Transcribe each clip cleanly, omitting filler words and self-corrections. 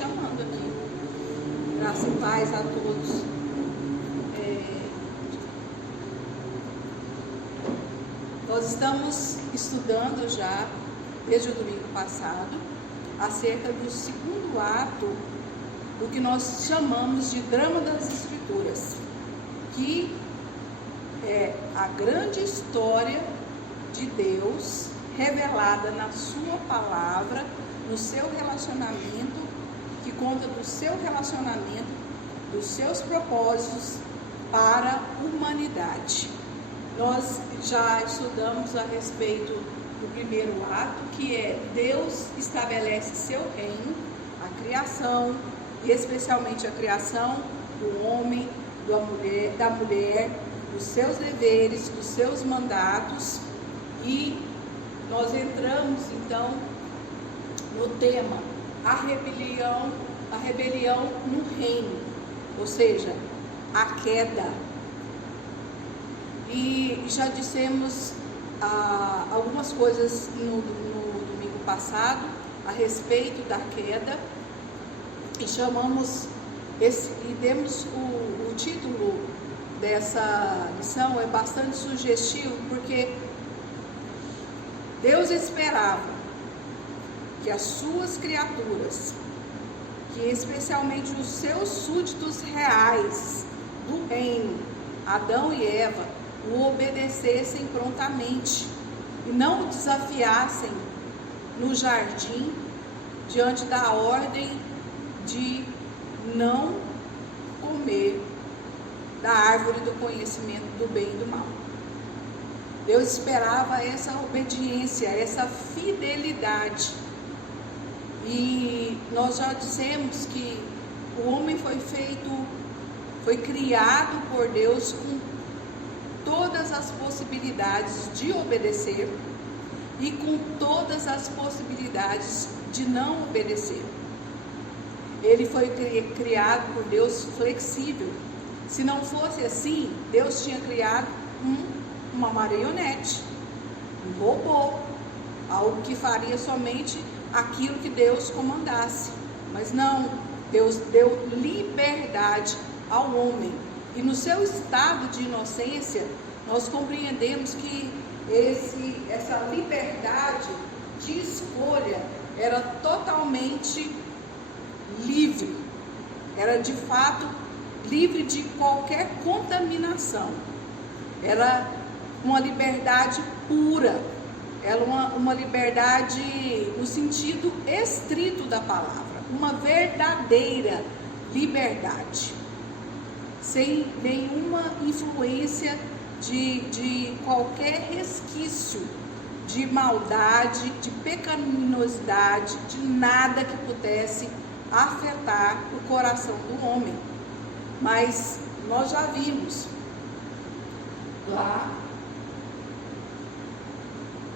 chamando aqui. Graça e paz a todos. Nós estamos estudando já, desde o domingo passado, acerca do segundo ato do que nós chamamos de drama das Escrituras, que é a grande história de Deus revelada na sua palavra, no seu relacionamento, que conta do seu relacionamento, dos seus propósitos para a humanidade. Nós já estudamos a respeito do primeiro ato, que é Deus estabelece seu reino, a criação, e especialmente a criação do homem, da mulher, dos seus deveres, dos seus mandatos, e nós entramos então no tema a rebelião no reino, ou seja, a queda. E já dissemos algumas coisas no domingo passado a respeito da queda, e chamamos e demos o título dessa lição, é bastante sugestivo, porque Deus esperava que as suas criaturas, que especialmente os seus súditos reais do reino, Adão e Eva, o obedecessem prontamente e não o desafiassem no jardim diante da ordem de não comer da árvore do conhecimento do bem e do mal. Deus esperava essa obediência, essa fidelidade. E nós já dissemos que o homem foi criado por Deus com todas as possibilidades de obedecer e com todas as possibilidades de não obedecer. Ele foi criado por Deus flexível. Se não fosse assim, Deus tinha criado uma marionete, um robô, algo que faria somente aquilo que Deus comandasse. Mas não, Deus deu liberdade ao homem. E no seu estado de inocência, nós compreendemos que essa liberdade de escolha era totalmente livre, era de fato livre de qualquer contaminação, era uma liberdade pura, era uma liberdade no sentido estrito da palavra, uma verdadeira liberdade, sem nenhuma influência de qualquer resquício de maldade, de pecaminosidade, de nada que pudesse afetar o coração do homem. Mas nós já vimos lá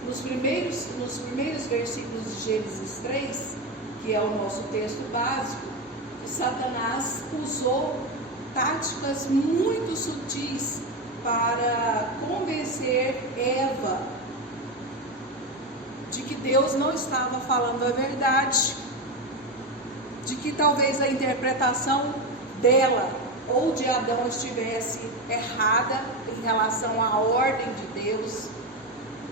nos primeiros versículos de Gênesis 3, que é o nosso texto básico, que Satanás usou táticas muito sutis para convencer Eva de que Deus não estava falando a verdade, de que talvez a interpretação dela ou de Adão estivesse errada em relação à ordem de Deus.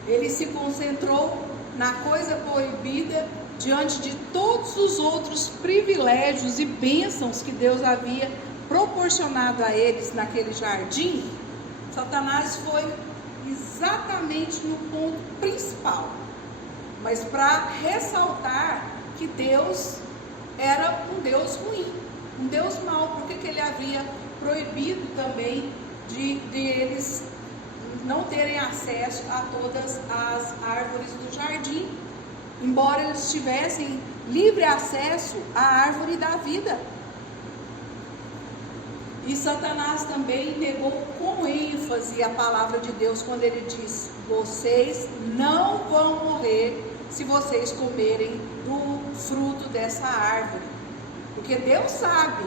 Ele se concentrou na coisa proibida diante de todos os outros privilégios e bênçãos que Deus havia proporcionado a eles naquele jardim. Satanás foi exatamente no ponto principal, mas para ressaltar que Deus era um Deus ruim, um Deus mau, porque ele havia proibido também de eles não terem acesso a todas as árvores do jardim, embora eles tivessem livre acesso à árvore da vida. E Satanás também negou com ênfase a palavra de Deus quando ele diz: vocês não vão morrer se vocês comerem do fruto dessa árvore, porque Deus sabe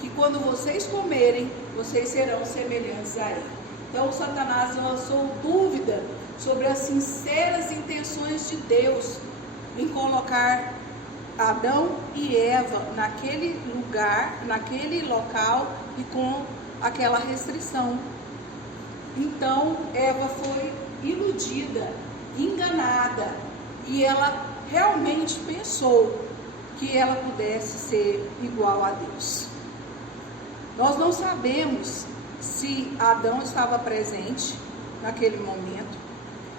que quando vocês comerem, vocês serão semelhantes a ele. Então Satanás lançou dúvida sobre as sinceras intenções de Deus em colocar Adão e Eva naquele lugar, naquele local e com aquela restrição. Então Eva foi iludida, enganada, e ela realmente pensou que ela pudesse ser igual a Deus. Nós não sabemos se Adão estava presente naquele momento,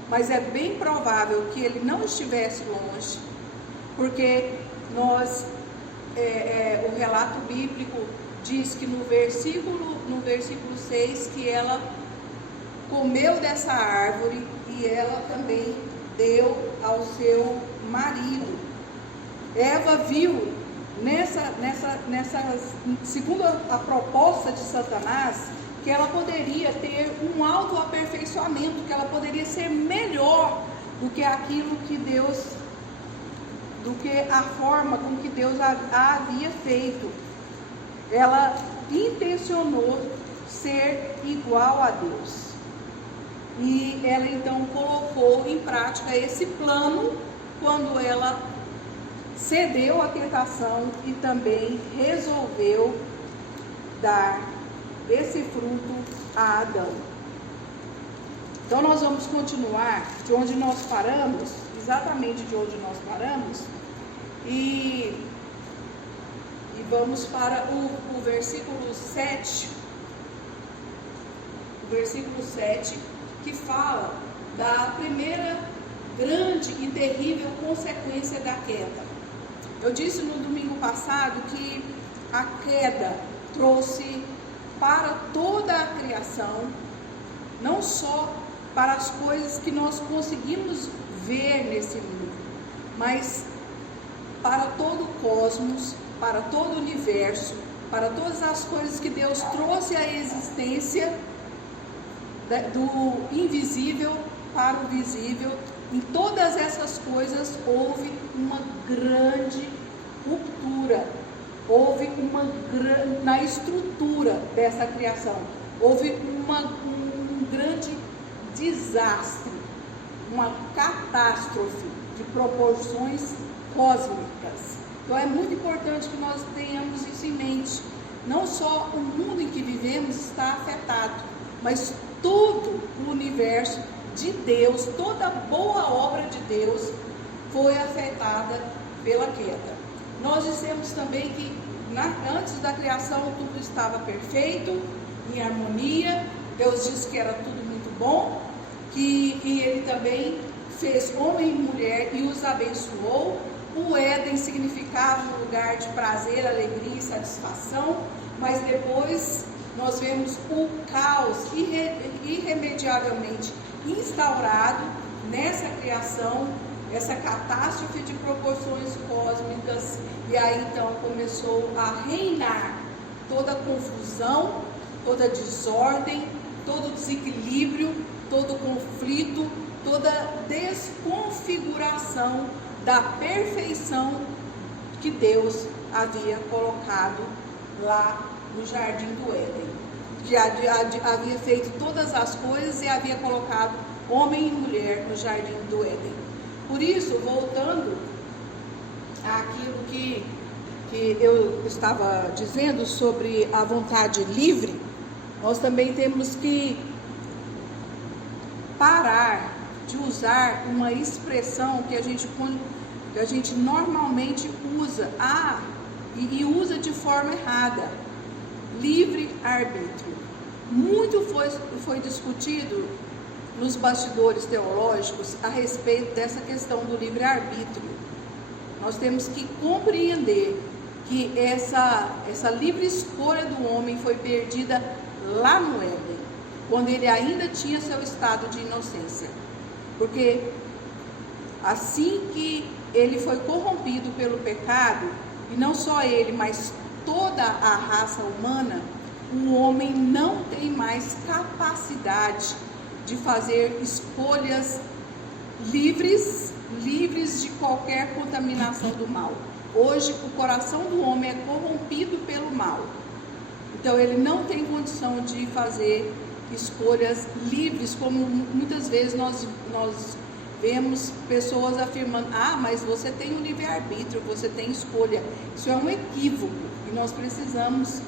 mas é bem provável que ele não estivesse longe, porque o relato bíblico diz que no versículo 6 que ela comeu dessa árvore e ela também deu ao seu marido. Eva viu segundo a proposta de Satanás, que ela poderia ter um autoaperfeiçoamento, que ela poderia ser melhor do que aquilo que Deus, do que a forma com que Deus a havia feito. Ela intencionou ser igual a Deus. E ela então colocou em prática esse plano quando ela cedeu à tentação e também resolveu dar esse fruto a Adão. Então nós vamos continuar de onde nós paramos, exatamente de onde nós paramos, e vamos para o versículo 7. O versículo 7, que fala da primeira grande e terrível consequência da queda. Eu disse no domingo passado que a queda trouxe para toda a criação, não só para as coisas que nós conseguimos ver nesse mundo, mas para todo o cosmos, para todo o universo, para todas as coisas que Deus trouxe à existência, do invisível para o visível. Em todas essas coisas houve uma grande ruptura, houve na estrutura dessa criação, houve um grande desastre, uma catástrofe de proporções cósmicas. Então é muito importante que nós tenhamos isso em mente. Não só o mundo em que vivemos está afetado, mas todo o universo de Deus, toda boa obra de Deus foi afetada pela queda. Nós dissemos também que antes da criação tudo estava perfeito, em harmonia. Deus disse que era tudo muito bom, que Ele também fez homem e mulher e os abençoou. O Éden significava um lugar de prazer, alegria e satisfação, mas depois nós vemos o caos irremediavelmente instaurado nessa criação, essa catástrofe de proporções cósmicas, e aí então começou a reinar toda confusão, toda desordem, todo desequilíbrio, todo conflito, toda desconfiguração da perfeição que Deus havia colocado lá no jardim do Éden, que havia feito todas as coisas e havia colocado homem e mulher no jardim do Éden. Por isso, voltando àquilo que eu estava dizendo sobre a vontade livre, nós também temos que parar de usar uma expressão que a gente normalmente usa e usa de forma errada: livre-arbítrio. Muito foi discutido nos bastidores teológicos a respeito dessa questão do livre-arbítrio. Nós temos que compreender que essa livre escolha do homem foi perdida lá no Éden, quando ele ainda tinha seu estado de inocência. Porque assim que ele foi corrompido pelo pecado, e não só ele, mas toda a raça humana, o homem não tem mais capacidade de fazer escolhas livres de qualquer contaminação do mal. Hoje o coração do homem é corrompido pelo mal, então ele não tem condição de fazer escolhas livres, como muitas vezes nós vemos pessoas afirmando: ah, mas você tem um livre-arbítrio, você tem escolha. Isso é um equívoco e nós precisamos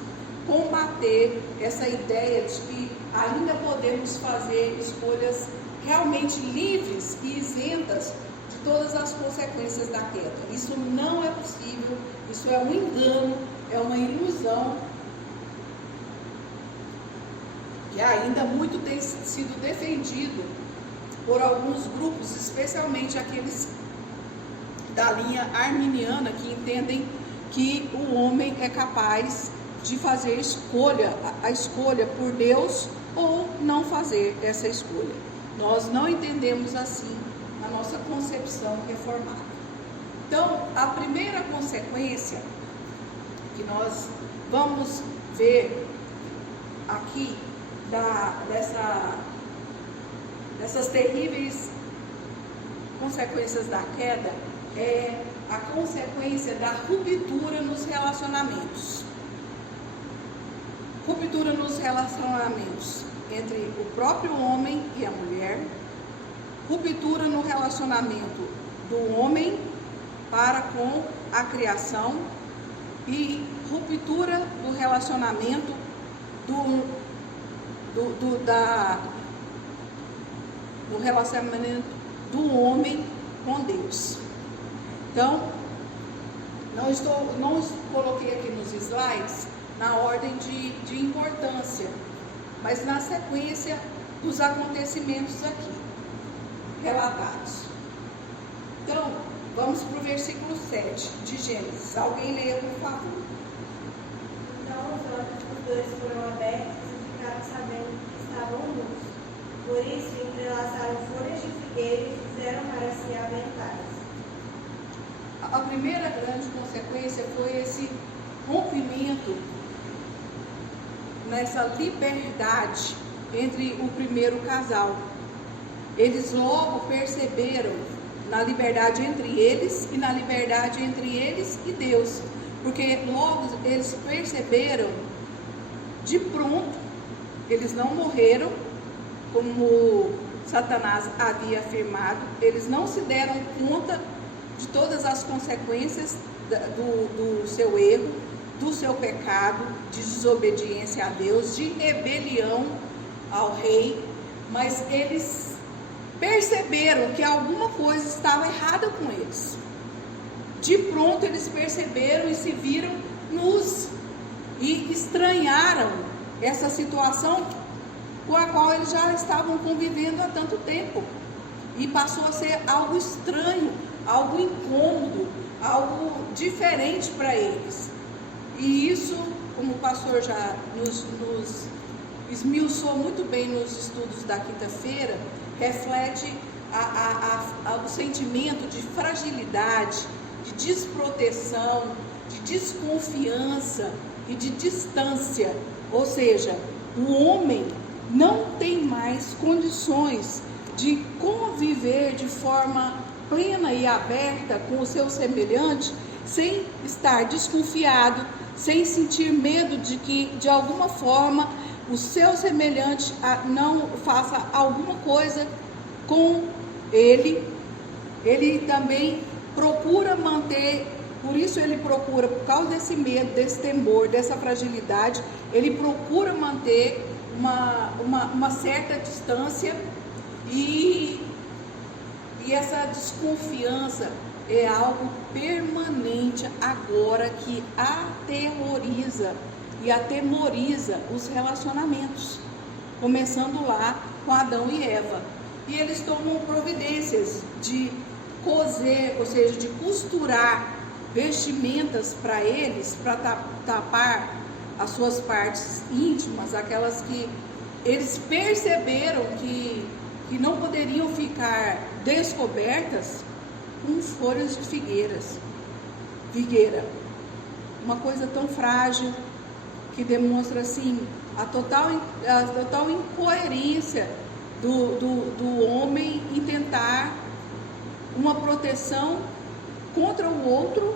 combater essa ideia de que ainda podemos fazer escolhas realmente livres e isentas de todas as consequências da queda. Isso não é possível, isso é um engano, é uma ilusão que ainda muito tem sido defendido por alguns grupos, especialmente aqueles da linha arminiana, que entendem que o homem é capaz de fazer a escolha por Deus ou não fazer essa escolha. Nós não entendemos assim a nossa concepção reformada. Então, a primeira consequência que nós vamos ver aqui dessas terríveis consequências da queda é a consequência da ruptura nos relacionamentos. Ruptura nos relacionamentos entre o próprio homem e a mulher, ruptura no relacionamento do homem para com a criação e ruptura do relacionamento do relacionamento do homem com Deus. Então, não coloquei aqui nos slides na ordem de importância, mas na sequência dos acontecimentos aqui relatados. Então, vamos para o versículo 7 de Gênesis. Alguém leia, por favor. Então os olhos dos dois foram abertos e ficaram sabendo que estavam nus. Por isso entrelaçaram folhas de figueira e fizeram para si aventais. A primeira grande consequência foi esse rompimento nessa liberdade entre o primeiro casal. Eles logo perceberam na liberdade entre eles e na liberdade entre eles e Deus, porque logo eles perceberam de pronto, eles não morreram como Satanás havia afirmado, eles não se deram conta de todas as consequências do seu erro, do seu pecado, de desobediência a Deus, de rebelião ao rei, mas eles perceberam que alguma coisa estava errada com eles. De pronto eles perceberam e se viram nus e estranharam essa situação com a qual eles já estavam convivendo há tanto tempo, e passou a ser algo estranho, algo incômodo, algo diferente para eles. E isso, como o pastor já nos esmiuçou muito bem nos estudos da quinta-feira, reflete o sentimento de fragilidade, de desproteção, de desconfiança e de distância. Ou seja, o homem não tem mais condições de conviver de forma plena e aberta com o seu semelhante, sem estar desconfiado, sem sentir medo de que de alguma forma o seu semelhante não faça alguma coisa com ele. Ele também procura manter, por isso ele procura, por causa desse medo, desse temor, dessa fragilidade, ele procura manter uma certa distância, e essa desconfiança é algo permanente agora, que aterroriza e atemoriza os relacionamentos, começando lá com Adão e Eva. E eles tomam providências de coser, ou seja, de costurar vestimentas para eles, para tapar as suas partes íntimas, aquelas que eles perceberam que não poderiam ficar descobertas, com folhas de figueira. Uma coisa tão frágil, que demonstra assim a total incoerência do homem em tentar uma proteção contra o outro,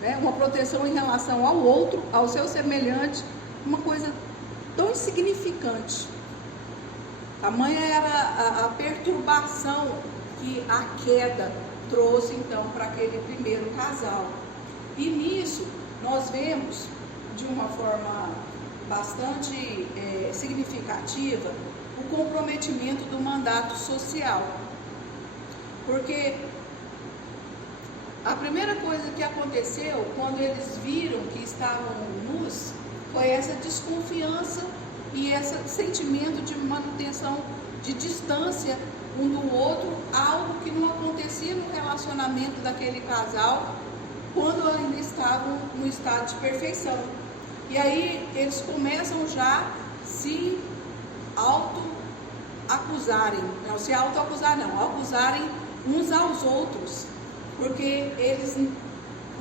né? Uma proteção em relação ao outro, ao seu semelhante, uma coisa tão insignificante. Tamanha era a perturbação que a queda trouxe então para aquele primeiro casal. E nisso nós vemos de uma forma bastante significativa o comprometimento do mandato social. Porque a primeira coisa que aconteceu quando eles viram que estavam nus foi essa desconfiança e esse sentimento de manutenção de distância um do outro, algo que não acontecia no relacionamento daquele casal quando ainda estavam no estado de perfeição. E aí eles começam já se auto-acusarem, não se auto-acusar não, acusarem uns aos outros, porque eles,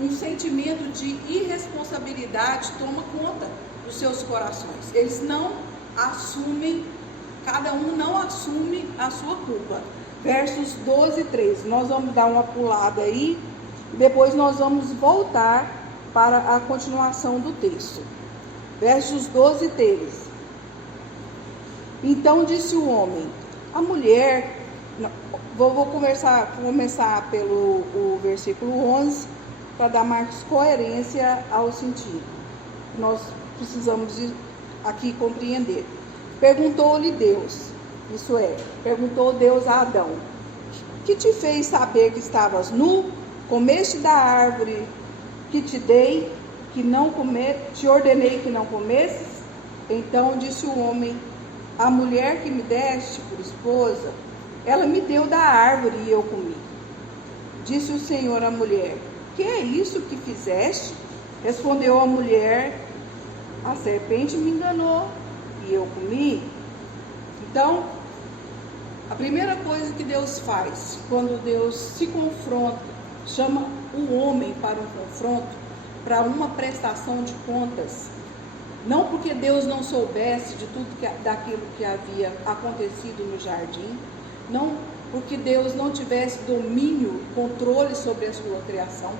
um sentimento de irresponsabilidade toma conta dos seus corações. Eles não assumem, cada um não assume a sua culpa. Versos 12 e 13, nós vamos dar uma pulada aí, depois nós vamos voltar para a continuação do texto. Versos 12 e 13. Então disse o homem, a mulher, vou começar pelo o versículo 11, para dar mais coerência ao sentido. Nós precisamos aqui compreender. Perguntou-lhe Deus, perguntou Deus a Adão, que te fez saber que estavas nu? Comeste da árvore que te dei, que não te ordenei que não comesses? Então disse o homem, a mulher que me deste por esposa, ela me deu da árvore e eu comi. Disse o Senhor à mulher, que é isso que fizeste? Respondeu a mulher, a serpente me enganou e eu comi. Então, a primeira coisa que Deus faz, quando Deus se confronta, chama o homem para um confronto, para uma prestação de contas, não porque Deus não soubesse de tudo daquilo que havia acontecido no jardim, não porque Deus não tivesse domínio, controle sobre a sua criação,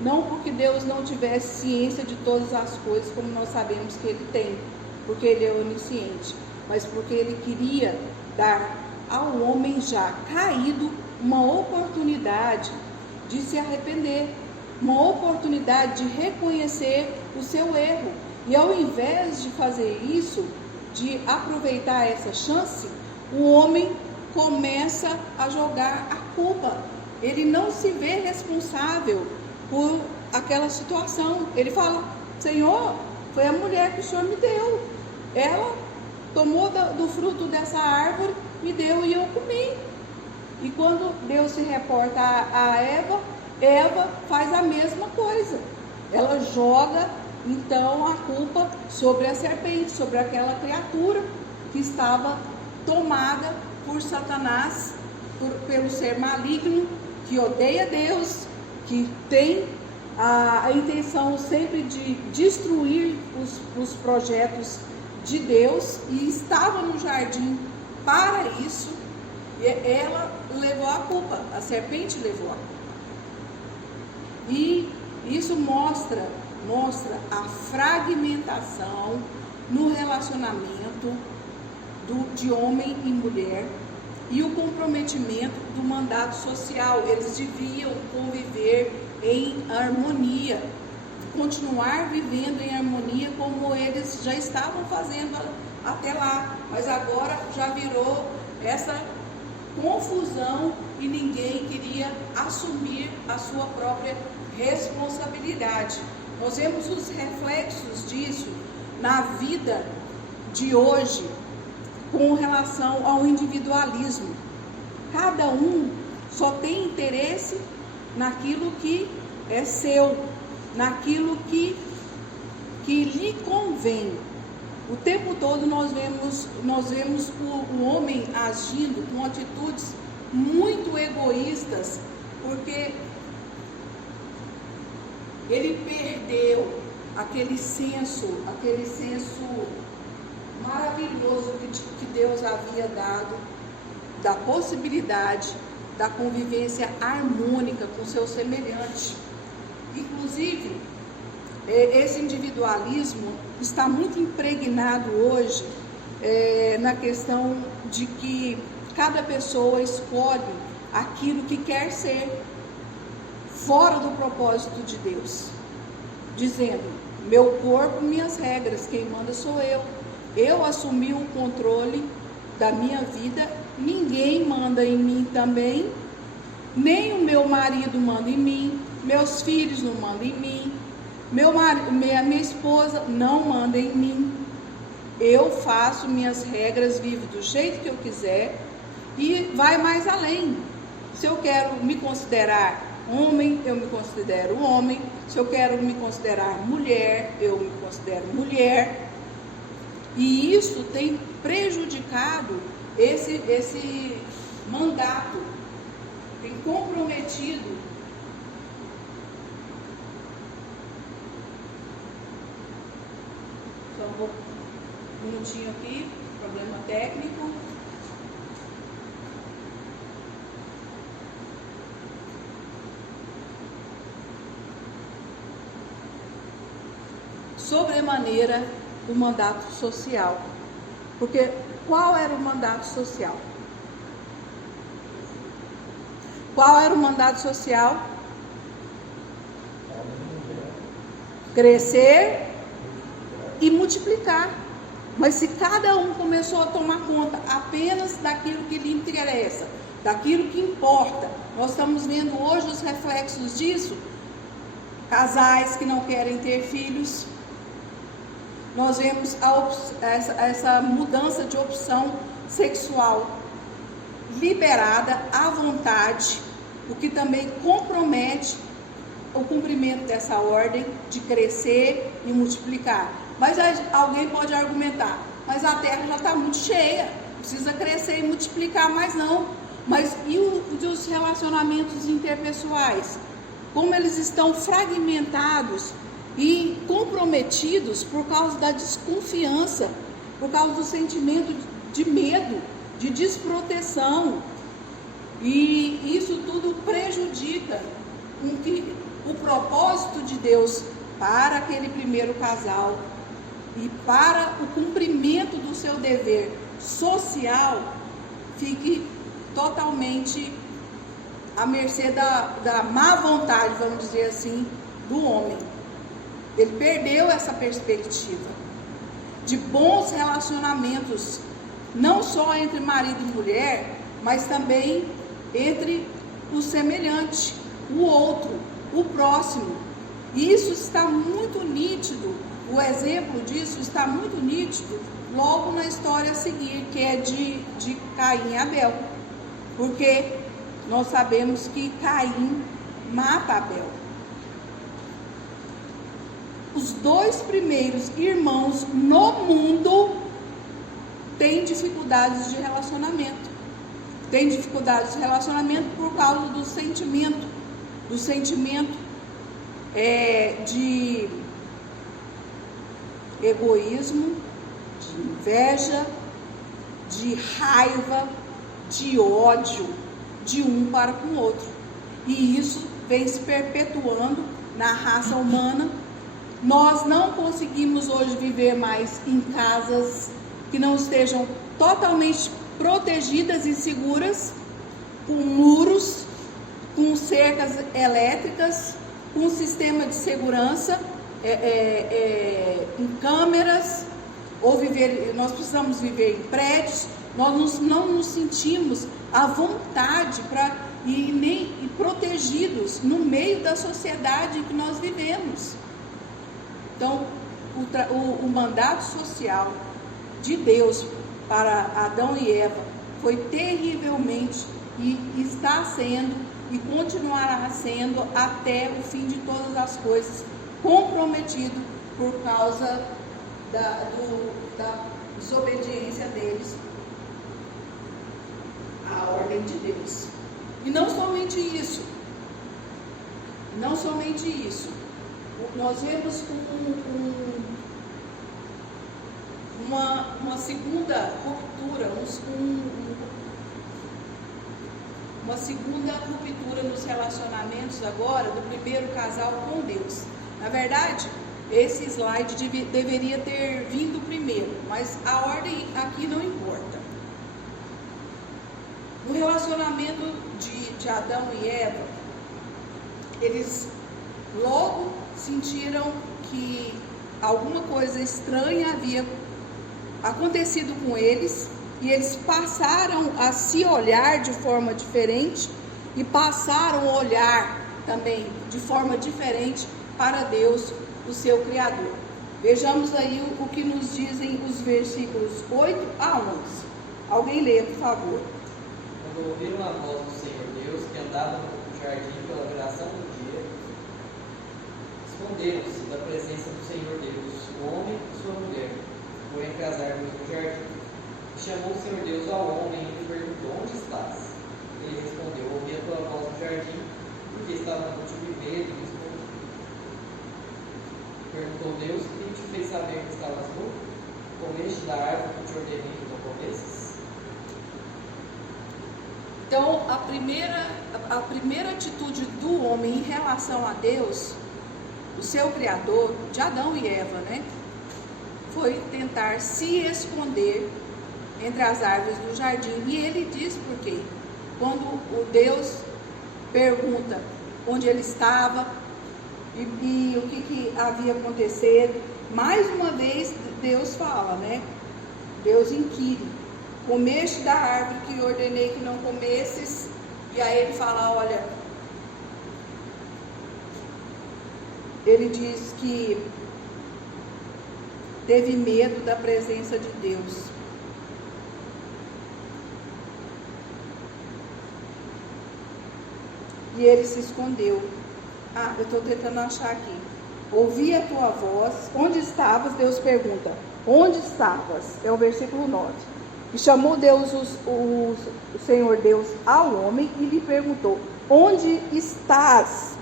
não porque Deus não tivesse ciência de todas as coisas, como nós sabemos que Ele tem, porque Ele é onisciente, mas porque Ele queria dar ao homem já caído uma oportunidade de se arrepender, uma oportunidade de reconhecer o seu erro. E ao invés de fazer isso, de aproveitar essa chance, o homem começa a jogar a culpa. Ele não se vê responsável por aquela situação. Ele fala, Senhor, foi a mulher que o Senhor me deu. Ela tomou do fruto dessa árvore, me deu e eu comi. E quando Deus se reporta a Eva faz a mesma coisa. Ela joga então a culpa sobre a serpente, sobre aquela criatura que estava tomada por Satanás, pelo ser maligno, que odeia Deus, que tem a intenção sempre de destruir os projetos de Deus, e estava no jardim para isso, e ela levou a culpa, a serpente levou a culpa. E isso mostra a fragmentação no relacionamento de homem e mulher e o comprometimento do mandato social. Eles deviam conviver em harmonia, continuar vivendo em harmonia como eles já estavam fazendo até lá, mas agora já virou essa confusão e ninguém queria assumir a sua própria responsabilidade. Nós vemos os reflexos disso na vida de hoje com relação ao individualismo. Cada um só tem interesse naquilo que é seu, naquilo que lhe convém. O tempo todo nós vemos o homem agindo com atitudes muito egoístas, porque ele perdeu aquele senso maravilhoso que Deus havia dado, da possibilidade da convivência harmônica com seu semelhante. Inclusive, esse individualismo está muito impregnado hoje na questão de que cada pessoa escolhe aquilo que quer ser fora do propósito de Deus, dizendo: meu corpo, minhas regras, quem manda sou eu. Eu assumi o controle da minha vida, ninguém manda em mim também, nem o meu marido manda em mim, meus filhos não mandam em mim, minha esposa não manda em mim. Eu faço minhas regras, vivo do jeito que eu quiser e vai mais além. Se eu quero me considerar homem, eu me considero homem. Se eu quero me considerar mulher, eu me considero mulher. E isso tem prejudicado esse mandato, tem comprometido. Só um minutinho aqui, problema técnico. Sobremaneira o mandato social. Porque qual era o mandato social? Qual era o mandato social? Crescer e multiplicar. Mas se cada um começou a tomar conta apenas daquilo que lhe interessa, daquilo que importa, nós estamos vendo hoje os reflexos disso. Casais que não querem ter filhos. Nós vemos essa mudança de opção sexual liberada à vontade, o que também compromete o cumprimento dessa ordem de crescer e multiplicar. Mas alguém pode argumentar: mas a terra já está muito cheia, precisa crescer e multiplicar mais não. Mas e os relacionamentos interpessoais? Como eles estão fragmentados e comprometidos por causa da desconfiança, por causa do sentimento de medo, de desproteção. E isso tudo prejudica o propósito de Deus para aquele primeiro casal e para o cumprimento do seu dever social, fique totalmente à mercê da má vontade, vamos dizer assim, do homem. Ele perdeu essa perspectiva de bons relacionamentos, não só entre marido e mulher, mas também entre o semelhante, o outro, o próximo. E isso está muito nítido, o exemplo disso está muito nítido logo na história a seguir, que é de Caim e Abel. Porque nós sabemos que Caim mata Abel. Os dois primeiros irmãos no mundo têm dificuldades de relacionamento. Têm dificuldades de relacionamento por causa do sentimento de egoísmo, de inveja, de raiva, de ódio de um para com o outro. E isso vem se perpetuando na raça humana. Nós não conseguimos hoje viver mais em casas que não estejam totalmente protegidas e seguras, com muros, com cercas elétricas, com sistema de segurança, em câmeras, nós precisamos viver em prédios. Nós não nos sentimos à vontade e protegidos no meio da sociedade em que nós vivemos. Então, o mandato social de Deus para Adão e Eva foi terrivelmente, e está sendo, e continuará sendo até o fim de todas as coisas, comprometido por causa da desobediência deles à ordem de Deus. E não somente isso, nós vemos uma segunda ruptura, uma segunda ruptura nos relacionamentos agora do primeiro casal com Deus. Na verdade, esse slide deveria ter vindo primeiro, mas a ordem aqui não importa. O relacionamento de Adão e Eva, eles logo sentiram que alguma coisa estranha havia acontecido com eles, e eles passaram a se olhar de forma diferente e passaram a olhar também de forma diferente para Deus, o seu Criador. Vejamos aí o que nos dizem os versículos 8 a 11. Alguém lê, por favor. Quando ouviram a voz do Senhor Deus, que andava no jardim pela viração do dia, esconderam-se da presença do Senhor Deus, o homem e sua mulher, por entre as árvores do jardim. Chamou o Senhor Deus ao homem e lhe perguntou: onde estás? Ele respondeu: ouvi a tua voz no jardim, porque estava no tive medo e escondi. Perguntou Deus: quem te fez saber que estavas nu? Comeste da árvore que te ordenei que não comesses? Então, a primeira atitude do homem em relação a Deus, o seu Criador, de Adão e Eva, né, foi tentar se esconder entre as árvores do jardim. E ele diz por quê? Quando o Deus pergunta onde ele estava e o que havia acontecido, mais uma vez Deus fala, né? Deus inquire: comeste da árvore que ordenei que não comesses? E aí ele fala, olha, ele diz que teve medo da presença de Deus. E ele se escondeu. Eu estou tentando achar aqui. Ouvi a tua voz. Onde estavas? Deus pergunta. Onde estavas? É o versículo 9. E chamou Deus o Senhor Deus ao homem e lhe perguntou: onde estás?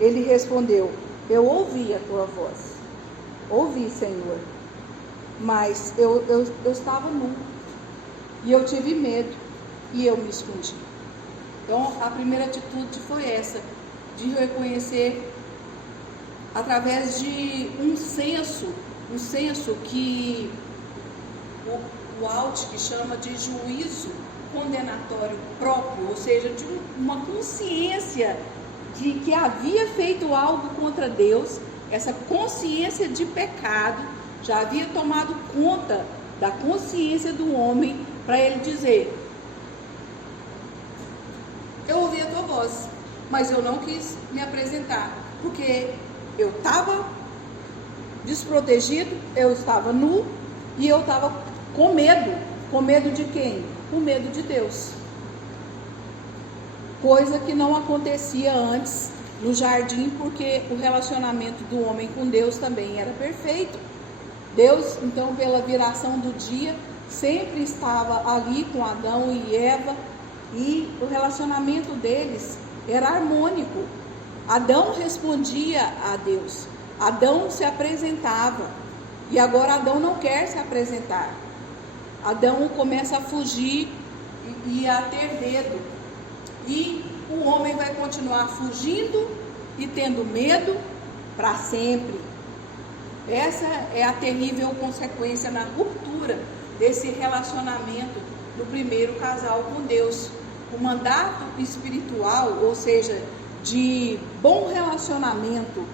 Ele respondeu: eu ouvi a tua voz. Ouvi, Senhor, mas eu estava nu e eu tive medo e eu me escondi. Então a primeira atitude foi essa, de reconhecer através de um senso que o Alt que chama de juízo condenatório próprio, ou seja, de uma consciência de que havia feito algo contra Deus. Essa consciência de pecado já havia tomado conta da consciência do homem, para ele dizer: eu ouvi a tua voz, mas eu não quis me apresentar, porque eu estava desprotegido, eu estava nu e eu estava com medo. Com medo de quem? Com medo de Deus. Coisa que não acontecia antes no jardim, porque o relacionamento do homem com Deus também era perfeito. Deus, então, pela viração do dia, sempre estava ali com Adão e Eva, e o relacionamento deles era harmônico. Adão respondia a Deus, Adão se apresentava, e agora Adão não quer se apresentar. Adão começa a fugir e a ter medo, e o homem vai continuar fugindo e tendo medo para sempre. Essa é a terrível consequência na ruptura desse relacionamento do primeiro casal com Deus. O mandato espiritual, ou seja, de bom relacionamento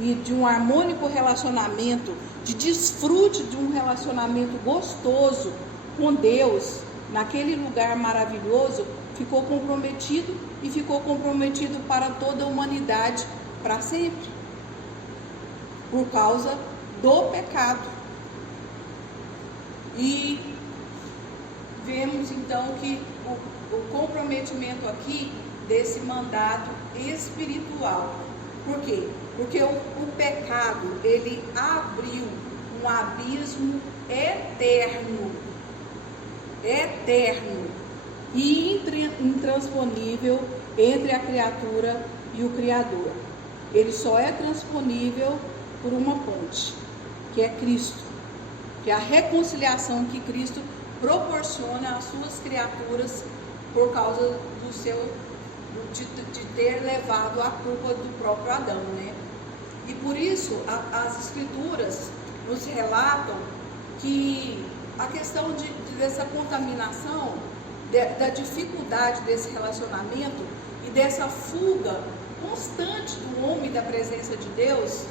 e de um harmônico relacionamento, de desfrute de um relacionamento gostoso com Deus, naquele lugar maravilhoso, ficou comprometido, e ficou comprometido para toda a humanidade para sempre, por causa do pecado. E vemos então que o comprometimento aqui desse mandato espiritual. Por quê? Porque o pecado, ele abriu um abismo eterno e intransponível entre a criatura e o Criador. Ele só é transponível por uma ponte, que é Cristo, que é a reconciliação que Cristo proporciona às suas criaturas por causa de ter levado a culpa do próprio Adão, né? E por isso as Escrituras nos relatam que a questão dessa contaminação da dificuldade desse relacionamento e dessa fuga constante do homem da presença de Deus,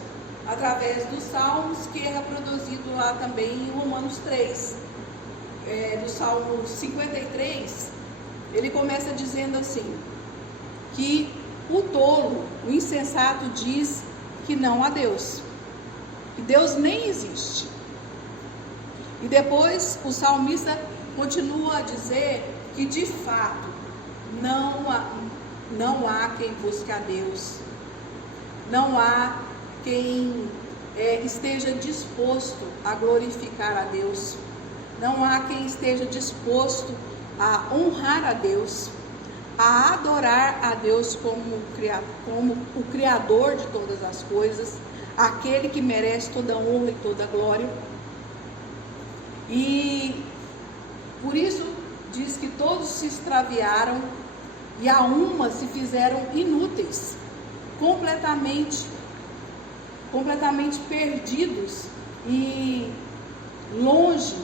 através dos Salmos, que é reproduzido lá também em Romanos 3. Do Salmo 53, ele começa dizendo assim, que o tolo, o insensato diz que não há Deus, que Deus nem existe. E depois o salmista continua a dizer que de fato não há quem busque a Deus, não há quem esteja disposto a glorificar a Deus, não há quem esteja disposto a honrar a Deus, a adorar a Deus como o Criador de todas as coisas, aquele que merece toda honra e toda glória. E por isso diz que todos se extraviaram e a uma se fizeram inúteis, completamente perdidos e longe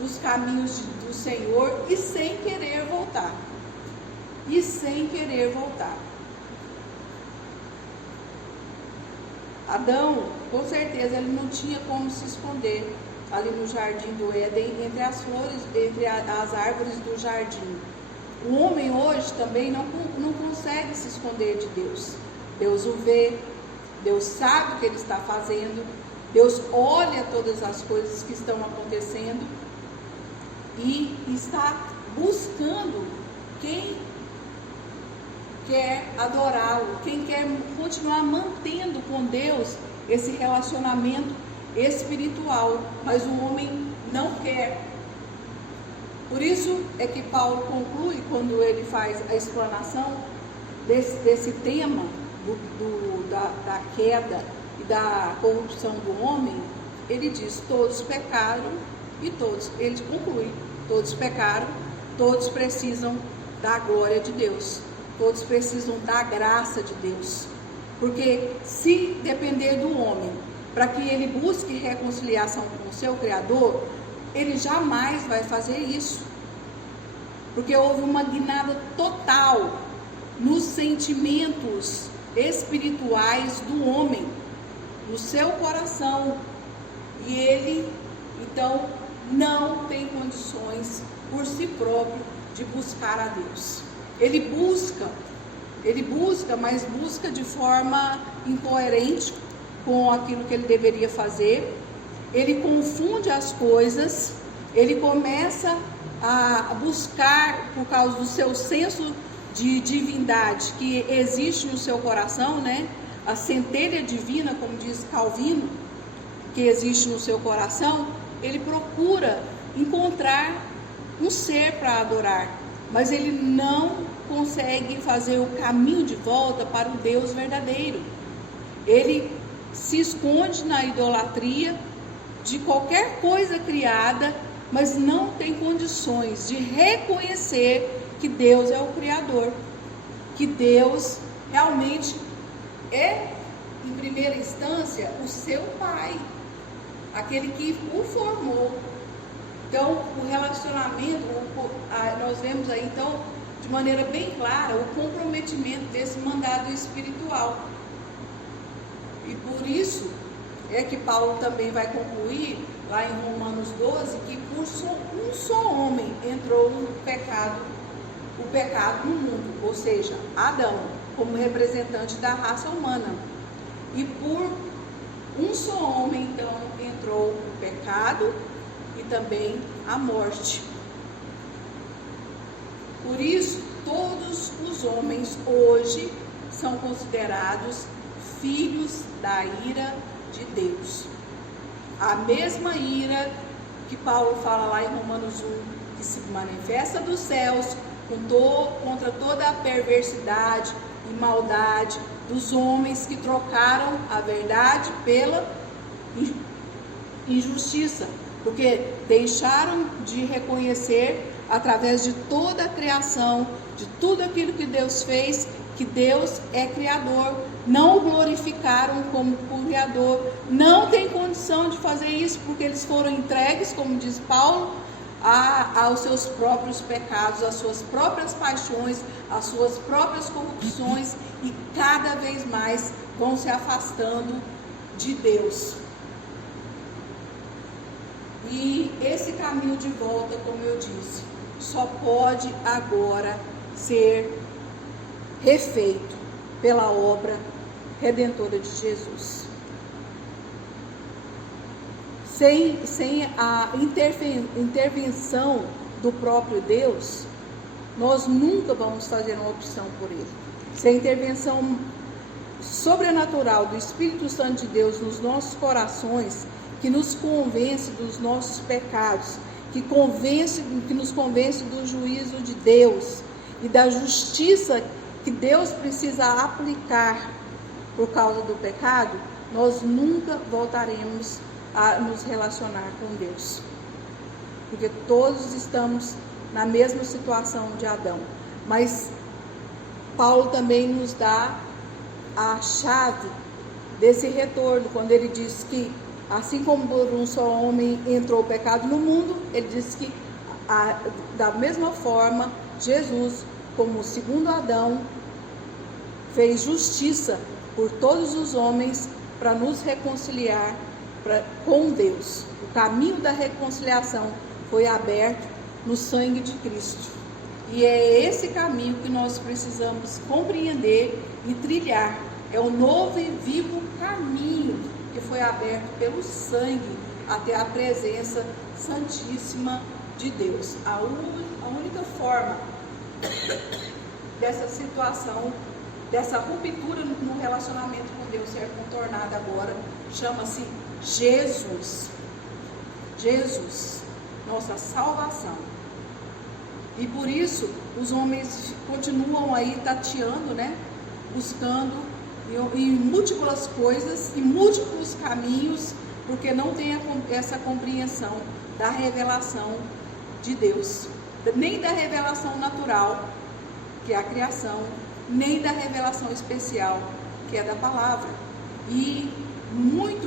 dos caminhos do Senhor e sem querer voltar. Adão, com certeza, ele não tinha como se esconder ali no jardim do Éden, entre as flores, entre as árvores do jardim. O homem hoje também não consegue se esconder de Deus. Deus o vê, Deus sabe o que ele está fazendo, Deus olha todas as coisas que estão acontecendo e está buscando quem quer adorá-lo, quem quer continuar mantendo com Deus esse relacionamento espiritual, mas o homem não quer. Por isso é que Paulo conclui, quando ele faz a explanação desse tema da queda e da corrupção do homem, ele diz: todos pecaram e ele conclui, todos pecaram, todos precisam da glória de Deus, todos precisam da graça de Deus, porque se depender do homem para que ele busque reconciliação com o seu Criador, ele jamais vai fazer isso, porque houve uma guinada total nos sentimentos espirituais do homem, no seu coração, e ele então não tem condições por si próprio de buscar a Deus. Ele busca, mas busca de forma incoerente com aquilo que ele deveria fazer. Ele confunde as coisas, ele começa a buscar, por causa do seu senso de divindade que existe no seu coração, né? A centelha divina, como diz Calvino, que existe no seu coração, ele procura encontrar um ser para adorar, mas ele não consegue fazer o caminho de volta para o Deus verdadeiro. Ele se esconde na idolatria de qualquer coisa criada, mas não tem condições de reconhecer que Deus é o Criador, que Deus realmente é, em primeira instância, o seu Pai, aquele que o formou. Então, o relacionamento, nós vemos aí, então, de maneira bem clara, o comprometimento desse mandado espiritual. E por isso é que Paulo também vai concluir, lá em Romanos 12, que por um só homem entrou o pecado no mundo, ou seja, Adão, como representante da raça humana. E por um só homem, então, entrou o pecado e também a morte. Por isso, todos os homens hoje são considerados filhos da ira de Deus. A mesma ira que Paulo fala lá em Romanos 1, que se manifesta dos céus contra toda a perversidade e maldade dos homens que trocaram a verdade pela injustiça, porque deixaram de reconhecer, através de toda a criação, de tudo aquilo que Deus fez, que Deus é Criador, não o glorificaram como Criador, não tem condição de fazer isso, porque eles foram entregues, como diz Paulo, aos seus próprios pecados, às suas próprias paixões, às suas próprias corrupções, e cada vez mais vão se afastando de Deus. E esse caminho de volta, como eu disse, só pode agora ser refeito pela obra redentora de Jesus. Sem a intervenção do próprio Deus, nós nunca vamos fazer uma opção por Ele. Sem a intervenção sobrenatural do Espírito Santo de Deus nos nossos corações, que nos convence dos nossos pecados, que nos convence do juízo de Deus e da justiça que Deus precisa aplicar por causa do pecado, nós nunca voltaremos a nos relacionar com Deus, porque todos estamos na mesma situação de Adão. Mas Paulo também nos dá a chave desse retorno, quando ele diz que assim como por um só homem entrou o pecado no mundo, ele diz que da mesma forma Jesus, como o segundo Adão, fez justiça por todos os homens para nos reconciliar com Deus. O caminho da reconciliação foi aberto no sangue de Cristo. E é esse caminho que nós precisamos compreender e trilhar. É o novo e vivo caminho que foi aberto pelo sangue até a presença santíssima de Deus. A única forma dessa situação, dessa ruptura no relacionamento com Deus ser contornada agora, chama-se Jesus. Jesus, nossa salvação. E por isso os homens continuam aí tateando, buscando em múltiplas coisas, em múltiplos caminhos, porque não tem essa compreensão da revelação de Deus, nem da revelação natural, que é a criação, nem da revelação especial, que é da palavra. E muito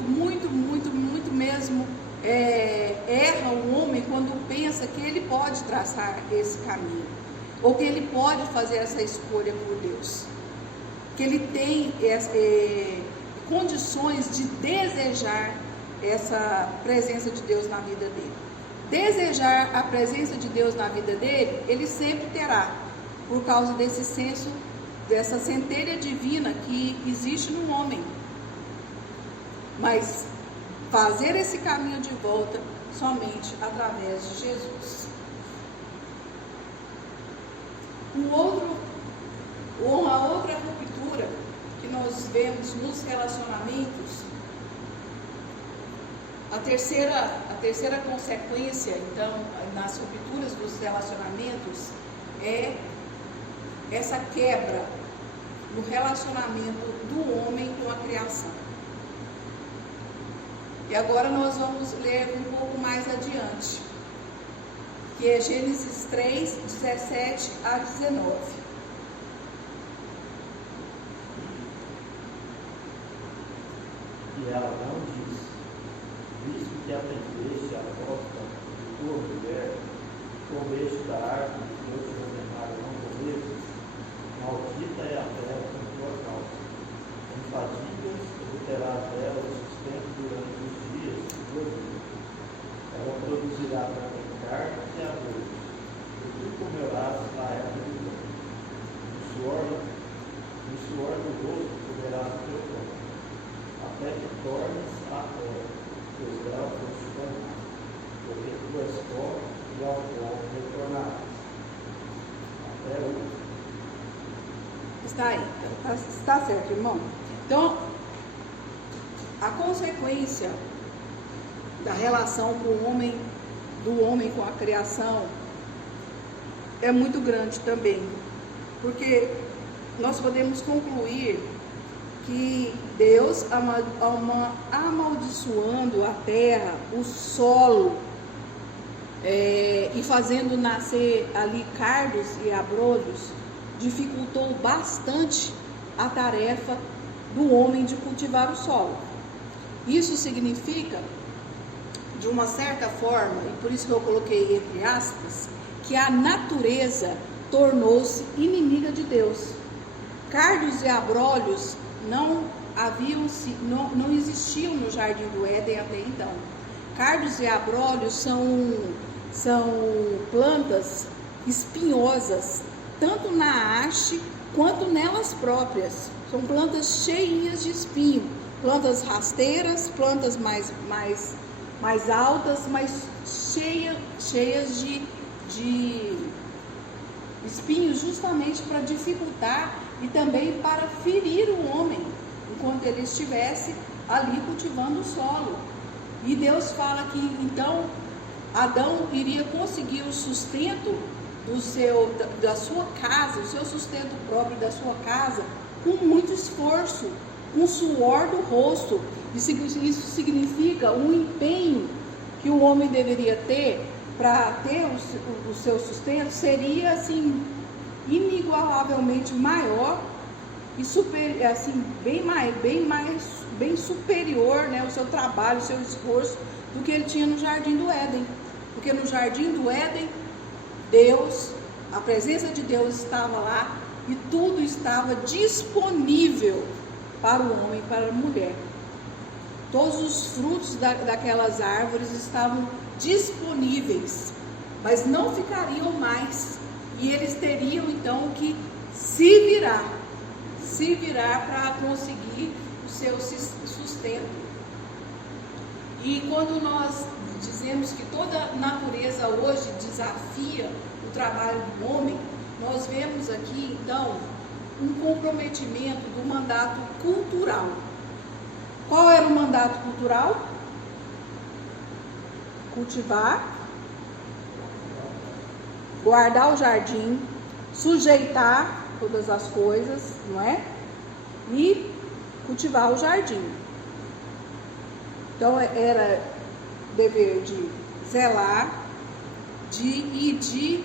mesmo erra o homem quando pensa que ele pode traçar esse caminho, ou que ele pode fazer essa escolha por Deus, que ele tem condições de desejar essa presença de Deus na vida dele. Desejar a presença de Deus na vida dele, ele sempre terá, por causa desse senso, dessa centelha divina que existe no homem. Mas fazer esse caminho de volta somente através de Jesus. Uma outra ruptura que nós vemos nos relacionamentos, a terceira consequência, então, nas rupturas dos relacionamentos, é essa quebra no relacionamento do homem com a criação. E agora nós vamos ler um pouco mais adiante, que é Gênesis 3, 17 a 19. E Abraão disse: visto que atendeste a vossa de tua mulher, comeste da árvore que eu te ordenara não comeres, maldita é a terra por tua causa. Em fadigas obterás dela o sustento durante os dias de tua vida. Ela produzirá também carne e arroz, e tu comerás a erva do campo. No suor do rosto comerás o teu pão, até que tornes a terra, teus graus vão te tornar, porque tu és pó e ao pó retornarás. Até hoje. Está aí, está certo, irmão? Então, a consequência da relação do homem com a criação é muito grande também, porque nós podemos concluir que Deus, amaldiçoando a terra, o solo, e fazendo nascer ali cardos e abrolhos, dificultou bastante a tarefa do homem de cultivar o solo. Isso significa de uma certa forma, e por isso que eu coloquei entre aspas, que a natureza tornou-se inimiga de Deus. Cardos e abrolhos não existiam no Jardim do Éden até então. Cardos e abrolhos são plantas espinhosas, tanto na haste quanto nelas próprias. São plantas cheias de espinho, plantas rasteiras, plantas mais altas, mas cheias de espinhos, justamente para dificultar e também para ferir o homem, enquanto ele estivesse ali cultivando o solo. E Deus fala que então Adão iria conseguir o sustento da sua casa, o seu sustento próprio da sua casa, com muito esforço, com suor do rosto. Isso significa um empenho que o homem deveria ter para ter o seu sustento, seria assim inigualavelmente maior e bem superior, né, o seu trabalho, o seu esforço, do que ele tinha no Jardim do Éden. Porque no Jardim do Éden, a presença de Deus estava lá e tudo estava disponível para o homem e para a mulher. Todos os frutos daquelas árvores estavam disponíveis, mas não ficariam mais. E eles teriam então que se virar para conseguir o seu sustento. E quando nós dizemos que toda a natureza hoje desafia o trabalho do homem, nós vemos aqui então um comprometimento do mandato cultural. Qual era o mandato cultural? Cultivar, guardar o jardim, sujeitar todas as coisas, não é? E cultivar o jardim. Então era dever de zelar, de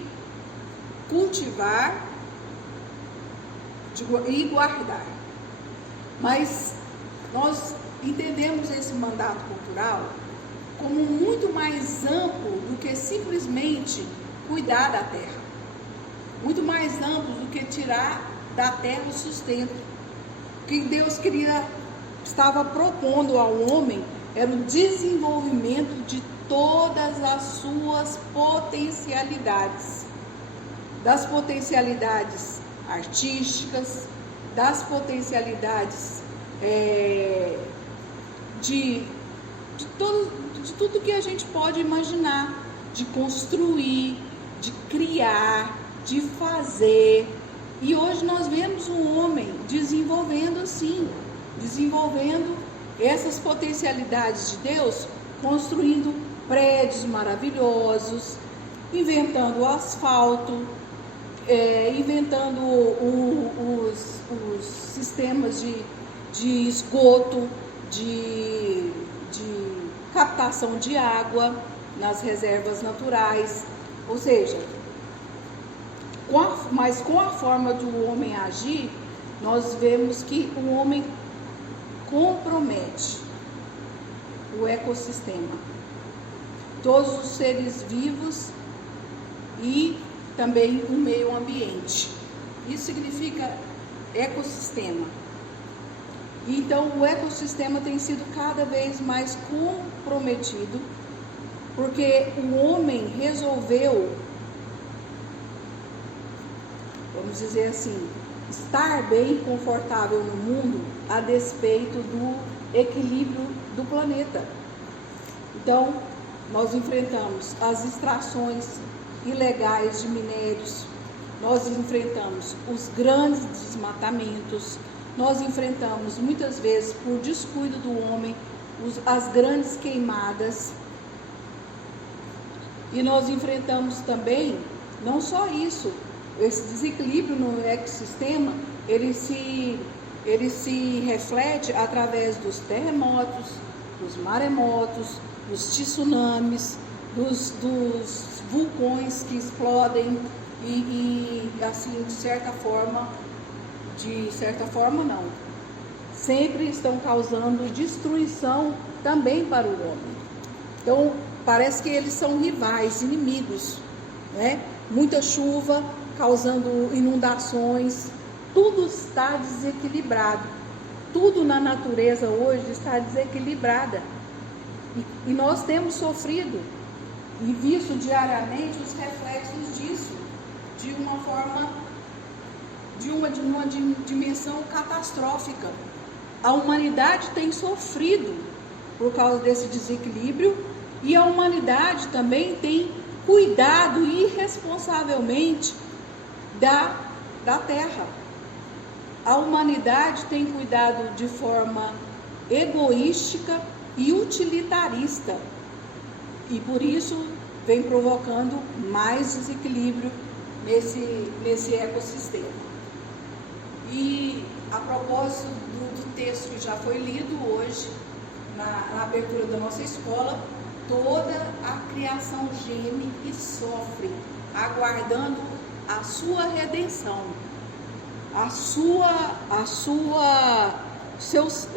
cultivar e guardar. Mas nós entendemos esse mandato cultural como muito mais amplo do que simplesmente cuidar da terra. Muito mais amplo do que tirar da terra o sustento. O que Deus estava propondo ao homem era o desenvolvimento de todas as suas potencialidades. Das potencialidades artísticas, das potencialidades de tudo que a gente pode imaginar, de construir, de criar, de fazer. E hoje nós vemos um homem desenvolvendo essas potencialidades de Deus, construindo prédios maravilhosos, inventando o asfalto, inventando os sistemas de esgoto, de captação de água nas reservas naturais. Ou seja, mas com a forma do homem agir, nós vemos que o homem compromete o ecossistema, todos os seres vivos e também o meio ambiente. Isso significa ecossistema. Então o ecossistema tem sido cada vez mais comprometido, porque o homem resolveu, vamos dizer assim, estar bem confortável no mundo a despeito do equilíbrio do planeta. Então, nós enfrentamos as extrações ilegais de minérios, nós enfrentamos os grandes desmatamentos, nós enfrentamos muitas vezes, por descuido do homem, as grandes queimadas. E nós enfrentamos também, não só isso, esse desequilíbrio no ecossistema, ele se reflete através dos terremotos, dos maremotos, dos tsunamis, dos vulcões que explodem e assim, de certa forma não, sempre estão causando destruição também para o homem. Então, parece que eles são rivais, inimigos, né? Muita chuva causando inundações, tudo está desequilibrado. Tudo na natureza hoje está desequilibrada. E nós temos sofrido e visto diariamente os reflexos disso, de uma forma, de uma dimensão catastrófica. A humanidade tem sofrido por causa desse desequilíbrio, e a humanidade também tem cuidado irresponsavelmente da terra. A humanidade tem cuidado de forma egoística e utilitarista, e por isso vem provocando mais desequilíbrio nesse ecossistema. E a propósito do texto que já foi lido hoje, na abertura da nossa escola, toda a criação geme e sofre, aguardando a sua redenção,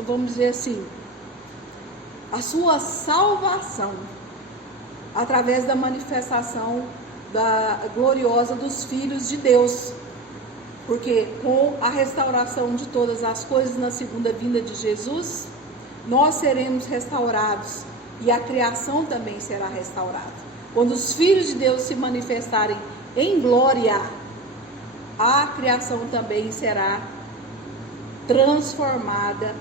vamos dizer assim, a sua salvação, através da manifestação gloriosa dos filhos de Deus. Porque com a restauração de todas as coisas na segunda vinda de Jesus, nós seremos restaurados e a criação também será restaurada. Quando os filhos de Deus se manifestarem em glória, a criação também será transformada,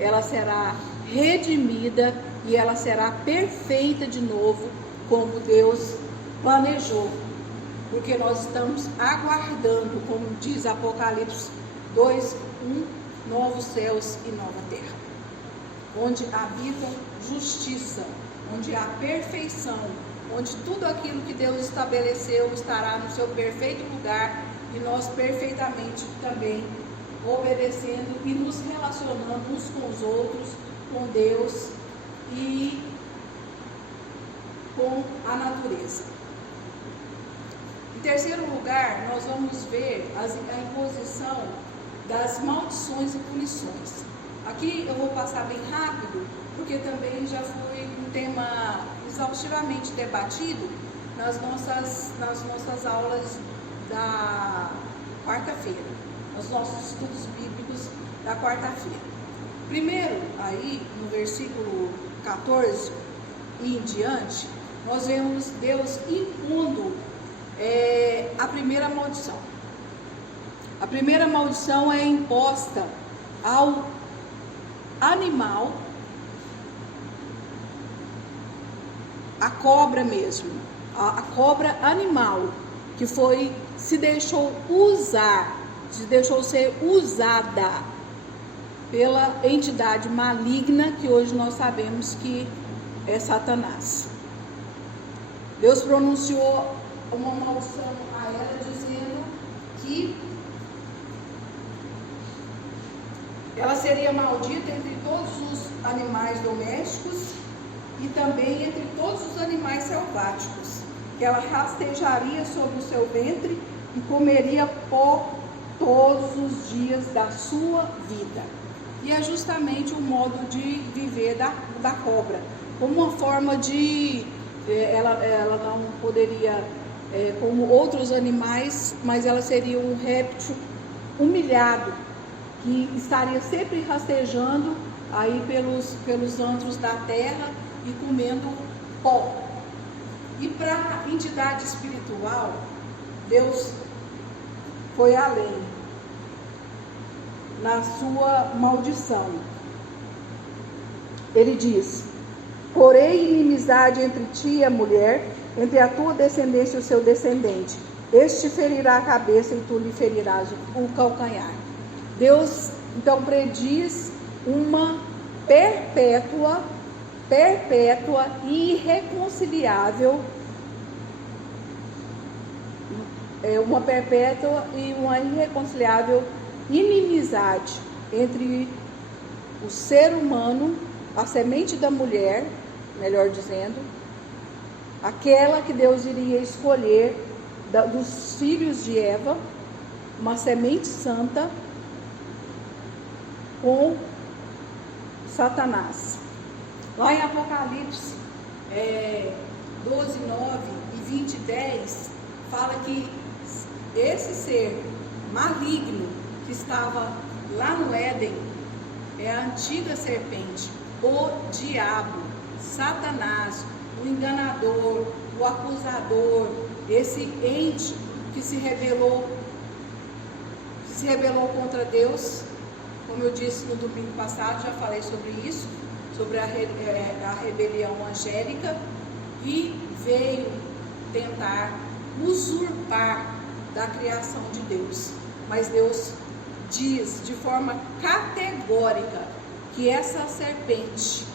ela será redimida e ela será perfeita de novo, como Deus planejou. Porque nós estamos aguardando, como diz Apocalipse 2:1, novos céus e nova terra, onde habita justiça, onde há perfeição, onde tudo aquilo que Deus estabeleceu estará no seu perfeito lugar, e nós perfeitamente também obedecendo e nos relacionando uns com os outros, com Deus e com a natureza. Em terceiro lugar, nós vamos ver a imposição das maldições e punições. Aqui eu vou passar bem rápido, porque também já foi um tema exaustivamente debatido nas nossas aulas da quarta-feira, nos nossos estudos bíblicos da quarta-feira. Primeiro, aí no versículo 14 e em diante, nós vemos Deus impondo a primeira maldição. A primeira maldição é imposta ao animal, a cobra mesmo, a cobra animal, que se deixou ser usada pela entidade maligna, que hoje nós sabemos que é Satanás. Deus pronunciou uma maldição a ela, dizendo que ela seria maldita entre todos os animais domésticos e também entre todos os animais selváticos, que ela rastejaria sobre o seu ventre e comeria pó todos os dias da sua vida. E é justamente o modo de viver da cobra, como uma forma de... ela não poderia, como outros animais, mas ela seria um réptil humilhado, que estaria sempre rastejando aí pelos antros da terra e comendo pó. E para a entidade espiritual, Deus foi além na sua maldição. Ele diz: porém inimizade entre ti e a mulher, entre a tua descendência e o seu descendente. Este ferirá a cabeça e tu lhe ferirás o calcanhar. Deus então prediz uma perpétua e irreconciliável, inimizade entre o ser humano, a semente da mulher, melhor dizendo, aquela que Deus iria escolher dos filhos de Eva, uma semente santa, com Satanás. Lá em Apocalipse 12, 9 e 20, 10, fala que esse ser maligno que estava lá no Éden é a antiga serpente, o diabo, Satanás, o enganador, o acusador, esse ente que se rebelou contra Deus. Como eu disse no domingo passado, já falei sobre isso, sobre a rebelião angélica, e veio tentar usurpar da criação de Deus. Mas Deus diz de forma categórica que essa serpente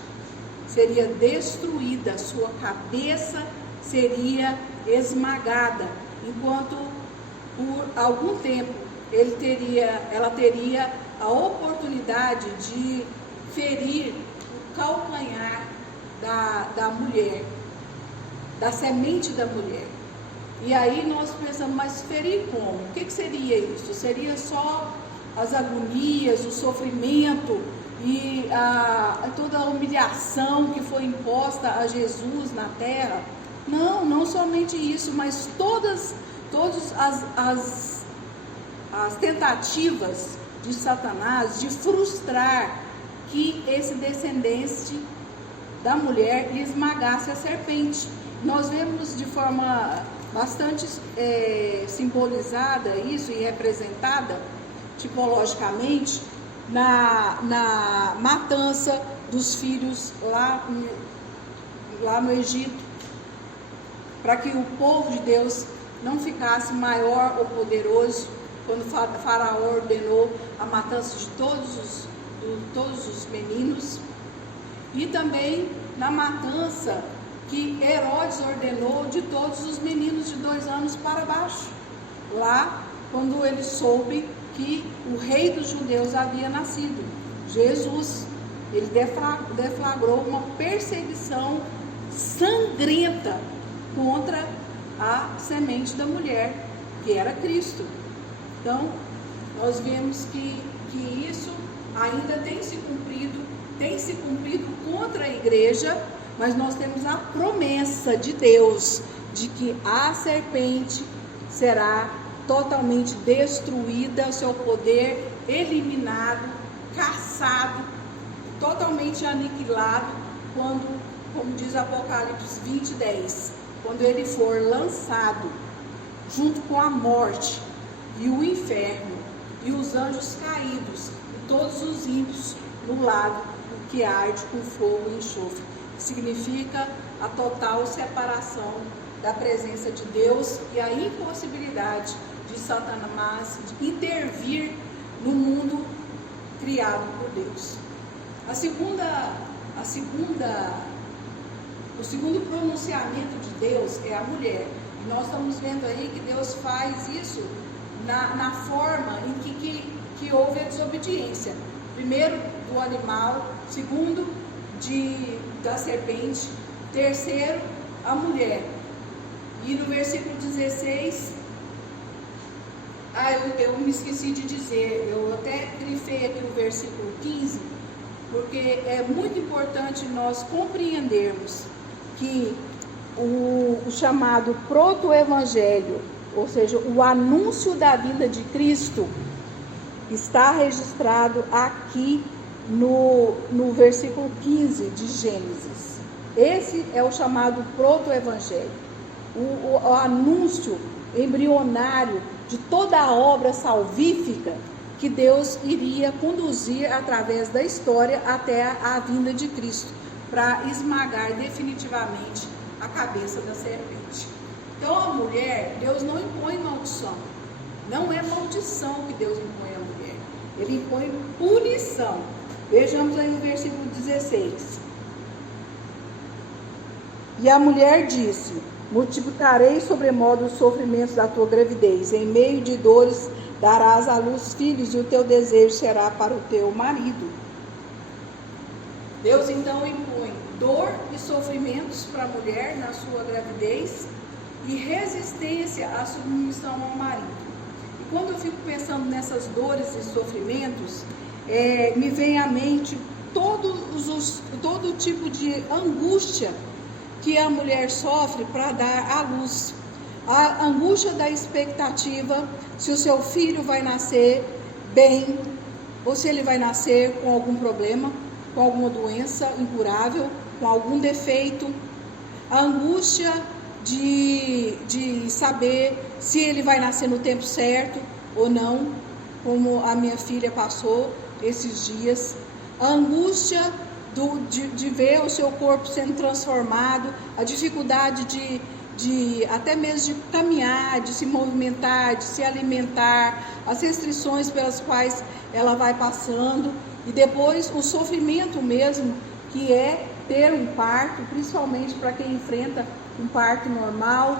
seria destruída, sua cabeça seria esmagada, enquanto por algum tempo ela teria a oportunidade de ferir o calcanhar da mulher, da semente da mulher. E aí nós pensamos, mas ferir como? O que seria isso? Seria só as agonias, o sofrimento e toda a humilhação que foi imposta a Jesus na terra? Não, não somente isso, mas todas as tentativas de Satanás de frustrar que esse descendente da mulher esmagasse a serpente. Nós vemos de forma bastante simbolizada isso e representada tipologicamente na matança dos filhos lá no Egito, para que o povo de Deus não ficasse maior ou poderoso, quando Faraó ordenou a matança de todos os meninos, e também na matança que Herodes ordenou de todos os meninos de 2 anos para baixo, lá quando ele soube que o rei dos judeus havia nascido, Jesus. Ele deflagrou uma perseguição sangrenta contra a semente da mulher, que era Cristo. Então, nós vemos que isso ainda tem se cumprido contra a igreja, mas nós temos a promessa de Deus de que a serpente será totalmente destruída, seu poder eliminado, caçado, totalmente aniquilado, quando, como diz Apocalipse 20:10, quando ele for lançado junto com a morte e o inferno e os anjos caídos e todos os ímpios no lago que arde com fogo e enxofre. Significa a total separação da presença de Deus e a impossibilidade de Satanás de intervir no mundo criado por Deus. O segundo pronunciamento de Deus é a mulher. E nós estamos vendo aí que Deus faz isso na forma em que houve a desobediência. Primeiro, do animal. Segundo, da serpente. Terceiro, a mulher. E no versículo 16, eu me esqueci de dizer, eu até grifei aqui o versículo 15, porque é muito importante nós compreendermos que o chamado proto-evangelho, ou seja, o anúncio da vinda de Cristo, está registrado aqui no versículo 15 de Gênesis. Esse é o chamado proto-evangelho, o anúncio embrionário de toda a obra salvífica que Deus iria conduzir através da história até a vinda de Cristo, para esmagar definitivamente a cabeça da serpente. Então a mulher, Deus não impõe maldição. Não é maldição que Deus impõe à mulher. Ele impõe punição. Vejamos aí o versículo 16. E a mulher disse: multiplicarei sobremodo os sofrimentos da tua gravidez. Em meio de dores darás à luz filhos, e o teu desejo será para o teu marido. Deus então impõe dor e sofrimentos para a mulher na sua gravidez e resistência à submissão ao marido. E quando eu fico pensando nessas dores e sofrimentos, me vem à mente todo tipo de angústia que a mulher sofre para dar à luz. A angústia da expectativa se o seu filho vai nascer bem ou se ele vai nascer com algum problema, com alguma doença incurável, com algum defeito. A angústia de saber se ele vai nascer no tempo certo ou não, como a minha filha passou esses dias. A angústia de ver o seu corpo sendo transformado, a dificuldade de até mesmo de caminhar, de se movimentar, de se alimentar, as restrições pelas quais ela vai passando, e depois o sofrimento mesmo, que é ter um parto, principalmente para quem enfrenta um parto normal.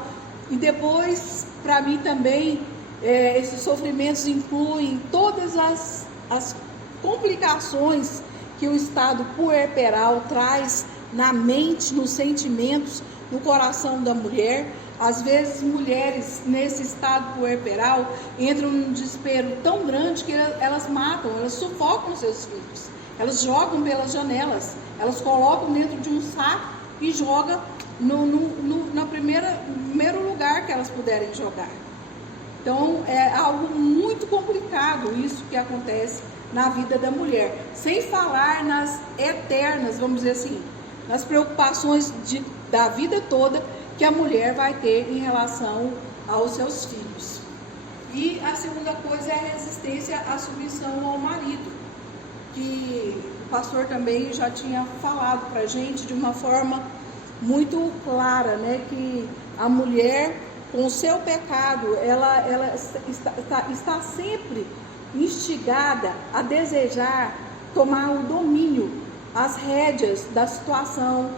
E depois, para mim também, esses sofrimentos incluem todas as complicações que o estado puerperal traz na mente, nos sentimentos, no coração da mulher. Às vezes, mulheres nesse estado puerperal entram num desespero tão grande que elas matam, elas sufocam seus filhos, elas jogam pelas janelas, elas colocam dentro de um saco e jogam no primeiro lugar que elas puderem jogar. Então, é algo muito complicado isso que acontece na vida da mulher, sem falar nas eternas, vamos dizer assim, nas preocupações da vida toda que a mulher vai ter em relação aos seus filhos. E a segunda coisa é a resistência à submissão ao marido, que o pastor também já tinha falado para a gente de uma forma muito clara, né, que a mulher, com o seu pecado, ela está sempre instigada a desejar tomar o domínio, as rédeas da situação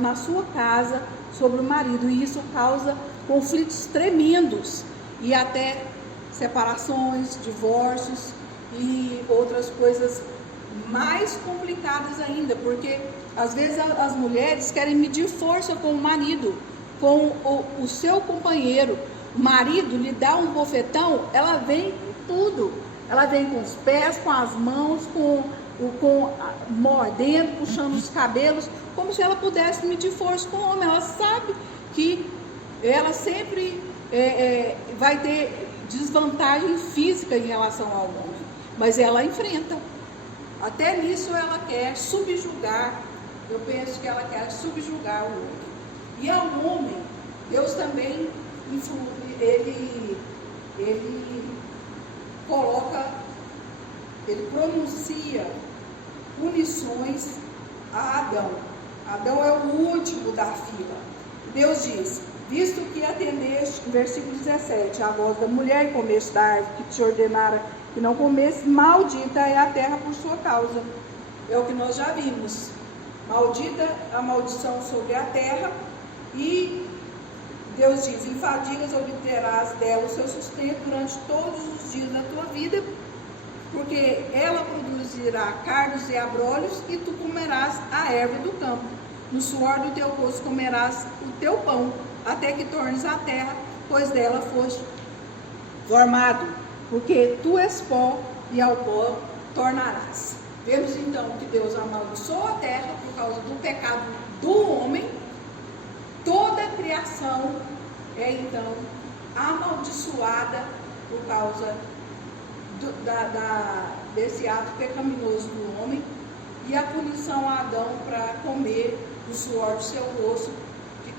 na sua casa, sobre o marido, e isso causa conflitos tremendos e até separações, divórcios e outras coisas mais complicadas ainda, porque às vezes as mulheres querem medir força com o marido, com o seu companheiro. O marido lhe dá um bofetão, ela vem com tudo, ela vem com os pés, com as mãos, mordendo, puxando os cabelos, como se ela pudesse medir força com o homem. Ela sabe que ela sempre vai ter desvantagem física em relação ao homem, mas ela enfrenta. Até nisso ela quer subjugar, eu penso que ela quer subjugar o homem. E ao homem, Deus também ele pronuncia punições a Adão. Adão é o último da fila. Deus diz: visto que atendeste, versículo 17, a voz da mulher e comeste da árvore que te ordenara que não comesse, maldita é a terra por sua causa. É o que nós já vimos. Maldita a maldição sobre a terra, e Deus diz: em fadigas obterás dela o seu sustento durante todos os dias da tua vida, porque ela produzirá cardos e abrolhos, e tu comerás a erva do campo. No suor do teu rosto comerás o teu pão, até que tornes a terra, pois dela foste formado, porque tu és pó, e ao pó tornarás. Vemos então que Deus amaldiçoou a terra por causa do pecado do homem. Toda a criação é então amaldiçoada por causa desse ato pecaminoso do homem, e a punição a Adão para comer o suor do seu rosto,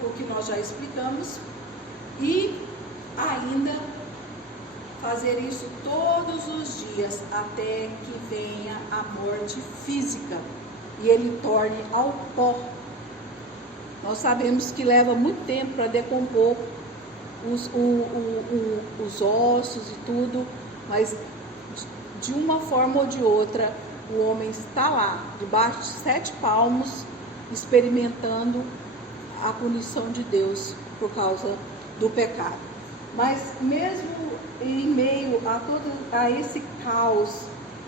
o que nós já explicamos, e ainda fazer isso todos os dias até que venha a morte física e ele torne ao pó. Nós sabemos que leva muito tempo para decompor os ossos e tudo, mas de uma forma ou de outra o homem está lá, debaixo de 7 palmos, experimentando a punição de Deus por causa do pecado. Mas mesmo em meio a esse caos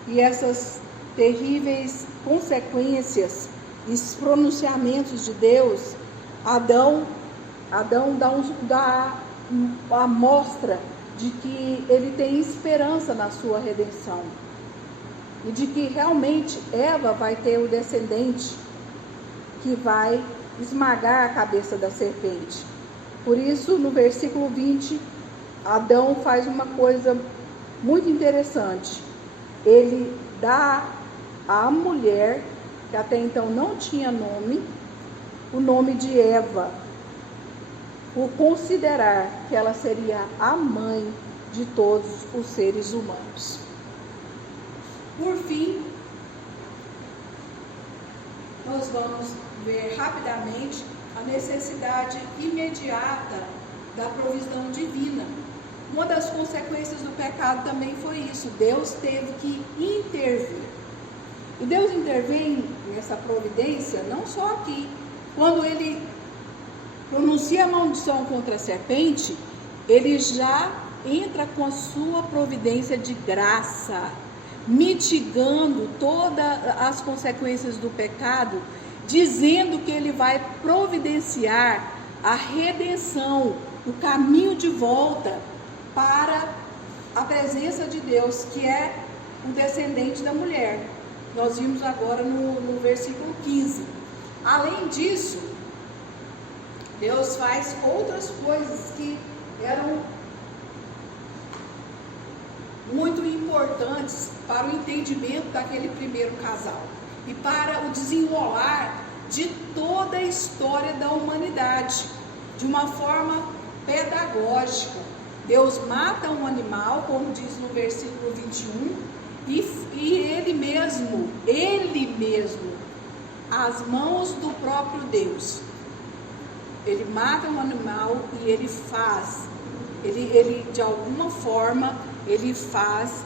e essas terríveis consequências, esses pronunciamentos de Deus, Adão dá a mostra de que ele tem esperança na sua redenção, e de que realmente Eva vai ter o descendente que vai esmagar a cabeça da serpente. Por isso, no versículo 20, Adão faz uma coisa muito interessante. Ele dá à mulher, que até então não tinha nome, o nome de Eva, por considerar que ela seria a mãe de todos os seres humanos. Por fim, nós vamos ver rapidamente a necessidade imediata da provisão divina. Uma das consequências do pecado também foi isso. Deus teve que intervir. E Deus intervém nessa providência não só aqui. Quando ele pronuncia a maldição contra a serpente, ele já entra com a sua providência de graça, mitigando todas as consequências do pecado, dizendo que ele vai providenciar a redenção, o caminho de volta para a presença de Deus, que é o descendente da mulher. Nós vimos agora no versículo 15. Além disso, Deus faz outras coisas que eram muito importantes para o entendimento daquele primeiro casal e para o desenrolar de toda a história da humanidade, de uma forma pedagógica. Deus mata um animal, como diz no versículo 21, e ele mesmo, às mãos do próprio Deus, ele mata um animal e ele faz, ele de alguma forma, ele faz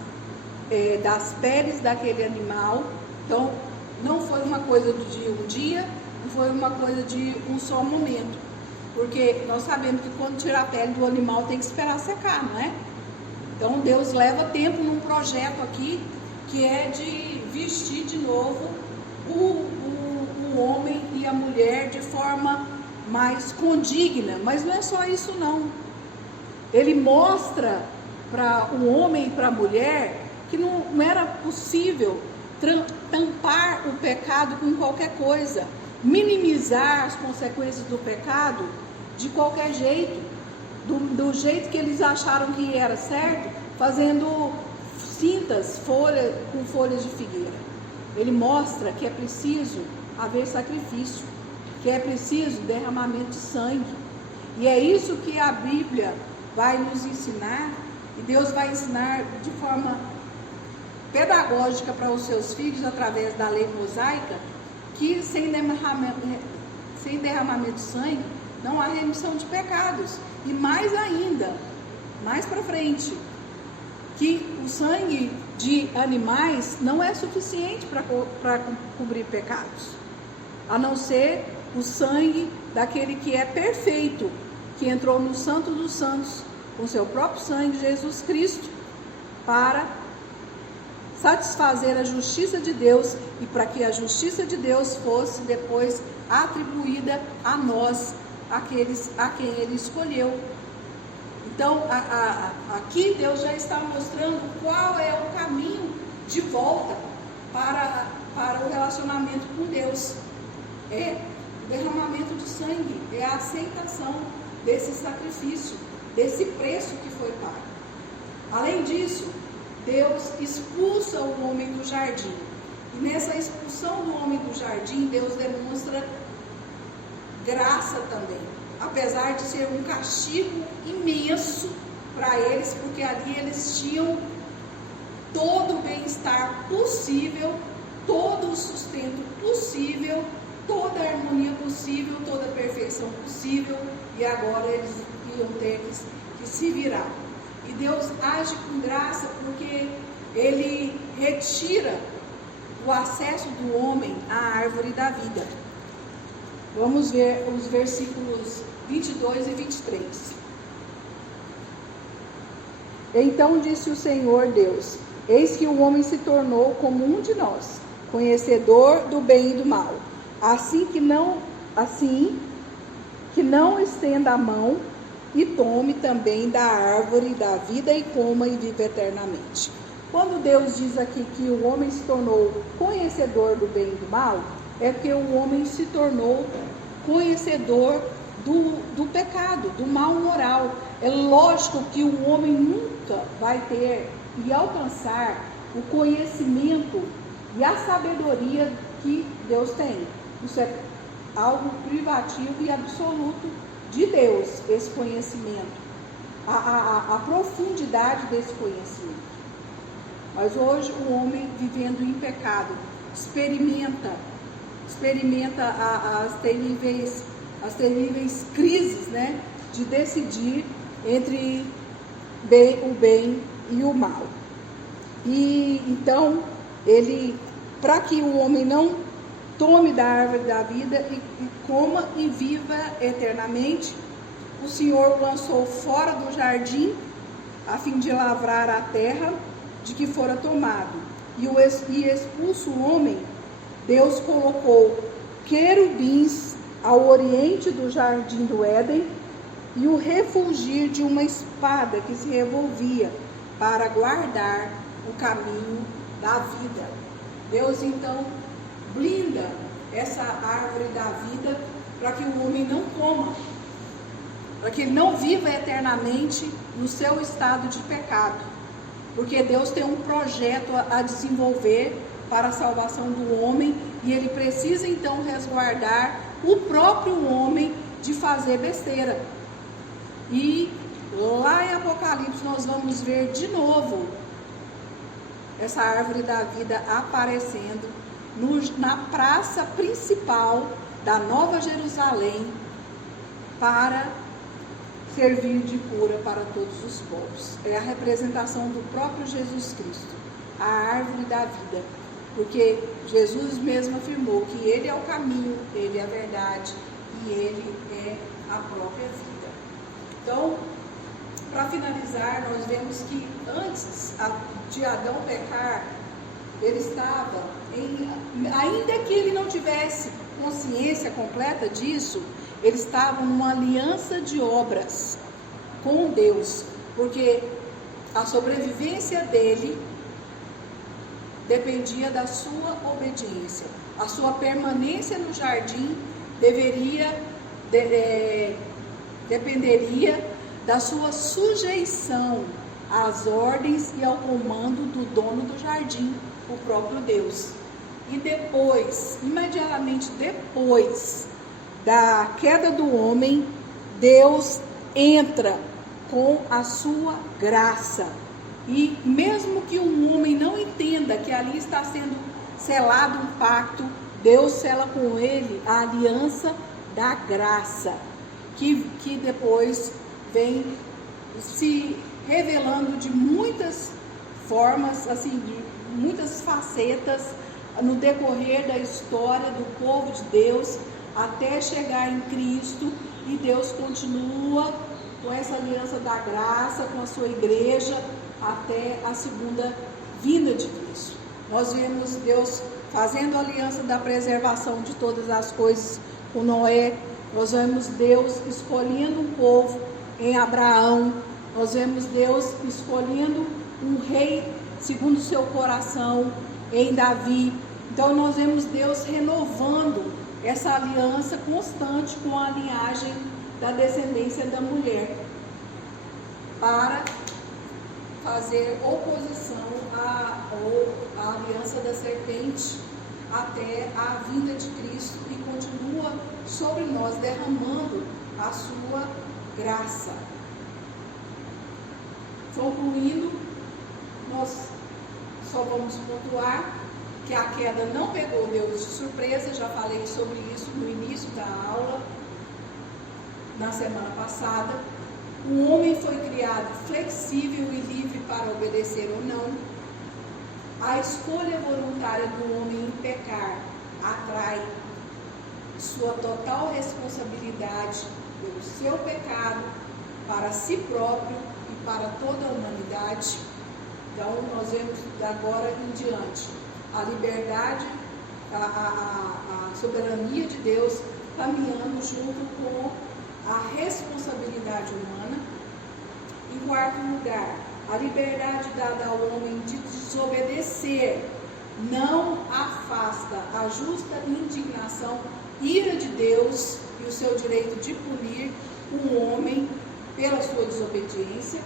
das peles daquele animal. Então, não foi uma coisa de um dia, não foi uma coisa de um só momento. Porque nós sabemos que quando tira a pele do animal tem que esperar secar, não é? Então, Deus leva tempo num projeto aqui, que é de vestir de novo o homem e a mulher de forma mais condigna. Mas não é só isso, não. Ele mostra para o homem e para a mulher que não era possível tampar o pecado com qualquer coisa, minimizar as consequências do pecado de qualquer jeito, do jeito que eles acharam que era certo, fazendo cintas com folhas de figueira. Ele mostra que é preciso haver sacrifício, que é preciso derramamento de sangue. E é isso que a Bíblia vai nos ensinar, e Deus vai ensinar de forma pedagógica para os seus filhos, através da lei mosaica, que sem derramamento de sangue não há remissão de pecados. E mais ainda, mais para frente, que o sangue de animais não é suficiente para cobrir pecados, a não ser o sangue daquele que é perfeito, que entrou no Santo dos Santos, com seu próprio sangue, Jesus Cristo, para satisfazer a justiça de Deus e para que a justiça de Deus fosse depois atribuída a nós, aqueles a quem Ele escolheu. Então, aqui Deus já está mostrando qual é o caminho de volta para o relacionamento com Deus. É o derramamento de sangue, é a aceitação desse sacrifício, desse preço que foi pago. Além disso, Deus expulsa o homem do jardim. E nessa expulsão do homem do jardim, Deus demonstra graça também. Apesar de ser um castigo imenso para eles, porque ali eles tinham todo o bem-estar possível, todo o sustento possível, toda a harmonia possível, toda a perfeição possível, e agora eles iam ter que se virar. E Deus age com graça porque Ele retira o acesso do homem à árvore da vida. Vamos ver os versículos 22 e 23. Então disse o Senhor Deus: eis que o homem se tornou como um de nós, conhecedor do bem e do mal. Assim que não estenda a mão e tome também da árvore da vida e coma e viva eternamente. Quando Deus diz aqui que o homem se tornou conhecedor do bem e do mal, é porque o homem se tornou conhecedor do pecado, do mal moral. É lógico que o homem nunca vai ter e alcançar o conhecimento e a sabedoria que Deus tem. Isso é algo privativo e absoluto de Deus, esse conhecimento, a profundidade desse conhecimento. Mas hoje o homem vivendo em pecado experimenta as terríveis crises, né, de decidir entre o bem e o mal. E então para que o homem não tome da árvore da vida e coma e viva eternamente, o Senhor o lançou fora do jardim a fim de lavrar a terra de que fora tomado. E expulso o homem, Deus colocou querubins ao oriente do jardim do Éden e o refulgir de uma espada que se revolvia para guardar o caminho da vida. Deus então blinda essa árvore da vida para que o homem não coma, para que ele não viva eternamente no seu estado de pecado, porque Deus tem um projeto a desenvolver para a salvação do homem e ele precisa então resguardar o próprio homem de fazer besteira. E lá em Apocalipse nós vamos ver de novo essa árvore da vida aparecendo na praça principal da Nova Jerusalém para servir de cura para todos os povos. É a representação do próprio Jesus Cristo, a árvore da vida, porque Jesus mesmo afirmou que Ele é o caminho, Ele é a verdade e Ele é a própria vida. Então, para finalizar, nós vemos que antes de Adão pecar, ele estava, ainda que ele não tivesse consciência completa disso, ele estava numa aliança de obras com Deus, porque a sobrevivência dele dependia da sua obediência. A sua permanência no jardim dependeria da sua sujeição às ordens e ao comando do dono do jardim, o próprio Deus. E depois, imediatamente depois da queda do homem, Deus entra com a sua graça. E mesmo que o homem não entenda que ali está sendo selado um pacto, Deus sela com ele a aliança da graça, que depois vem se revelando de muitas formas, assim, de muitas facetas no decorrer da história do povo de Deus, até chegar em Cristo, e Deus continua com essa aliança da graça, com a sua igreja, até a segunda vinda de Cristo. Nós vemos Deus fazendo a aliança da preservação de todas as coisas com Noé, nós vemos Deus escolhendo um povo em Abraão, nós vemos Deus escolhendo um rei segundo o seu coração em Davi. Então nós vemos Deus renovando essa aliança constante com a linhagem da descendência da mulher, para fazer oposição à aliança da serpente até a vinda de Cristo, e continua sobre nós derramando a sua graça. Concluindo, nós só vamos pontuar que a queda não pegou Deus de surpresa. Já falei sobre isso no início da aula, na semana passada. O homem foi criado flexível e livre para obedecer ou não. A escolha voluntária do homem em pecar atrai sua total responsabilidade pelo seu pecado para si próprio e para toda a humanidade. Então nós vemos agora em diante a liberdade, a soberania de Deus caminhando junto com a responsabilidade humana. Em quarto lugar, a liberdade dada ao homem de desobedecer não afasta a justa indignação, ira de Deus e o seu direito de punir um homem pela sua desobediência.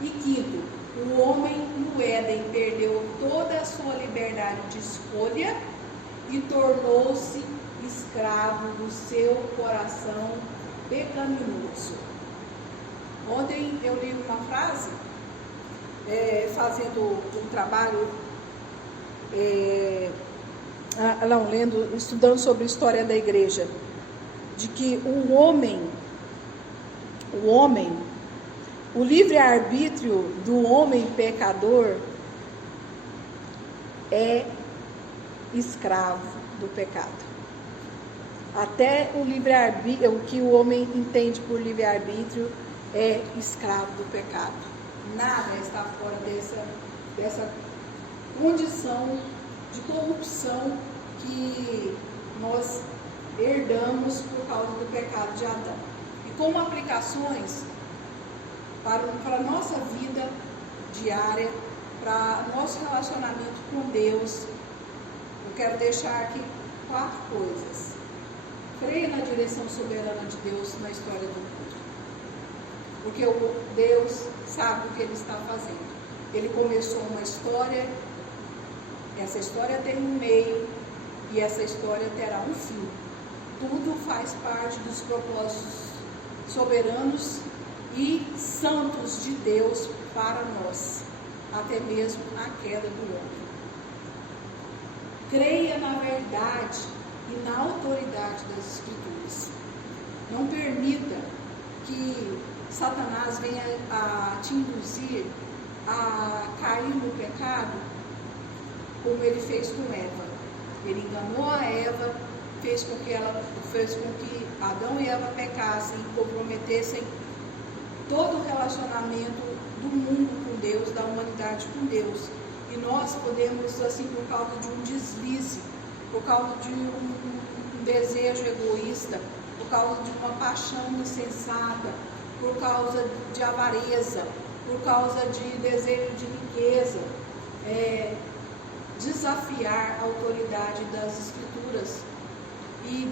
E quinto, o homem no Éden perdeu toda a sua liberdade de escolha e tornou-se escravo do seu coração pecaminoso. Ontem eu li uma frase, fazendo um trabalho, estudando sobre a história da igreja, de que o livre-arbítrio do homem pecador é escravo do pecado. Até o livre-arbítrio, o que o homem entende por livre-arbítrio, é escravo do pecado. Nada está fora dessa condição de corrupção que nós herdamos por causa do pecado de Adão. E como aplicações para a nossa vida diária, para nosso relacionamento com Deus, eu quero deixar aqui 4 coisas. Creia na direção soberana de Deus na história do mundo. Porque Deus sabe o que Ele está fazendo. Ele começou uma história, essa história tem um meio e essa história terá um fim. Tudo faz parte dos propósitos soberanos e santos de Deus para nós, até mesmo a queda do homem. Creia na verdade e na autoridade das Escrituras. Não permita que Satanás venha a te induzir a cair no pecado, como ele fez com Eva. Ele enganou a Eva, fez com que Adão e Eva pecassem, comprometessem todo o relacionamento do mundo com Deus, da humanidade com Deus. E nós podemos, assim, por causa de um deslize, por causa de um desejo egoísta, por causa de uma paixão insensata, por causa de avareza, por causa de desejo de riqueza, desafiar a autoridade das Escrituras e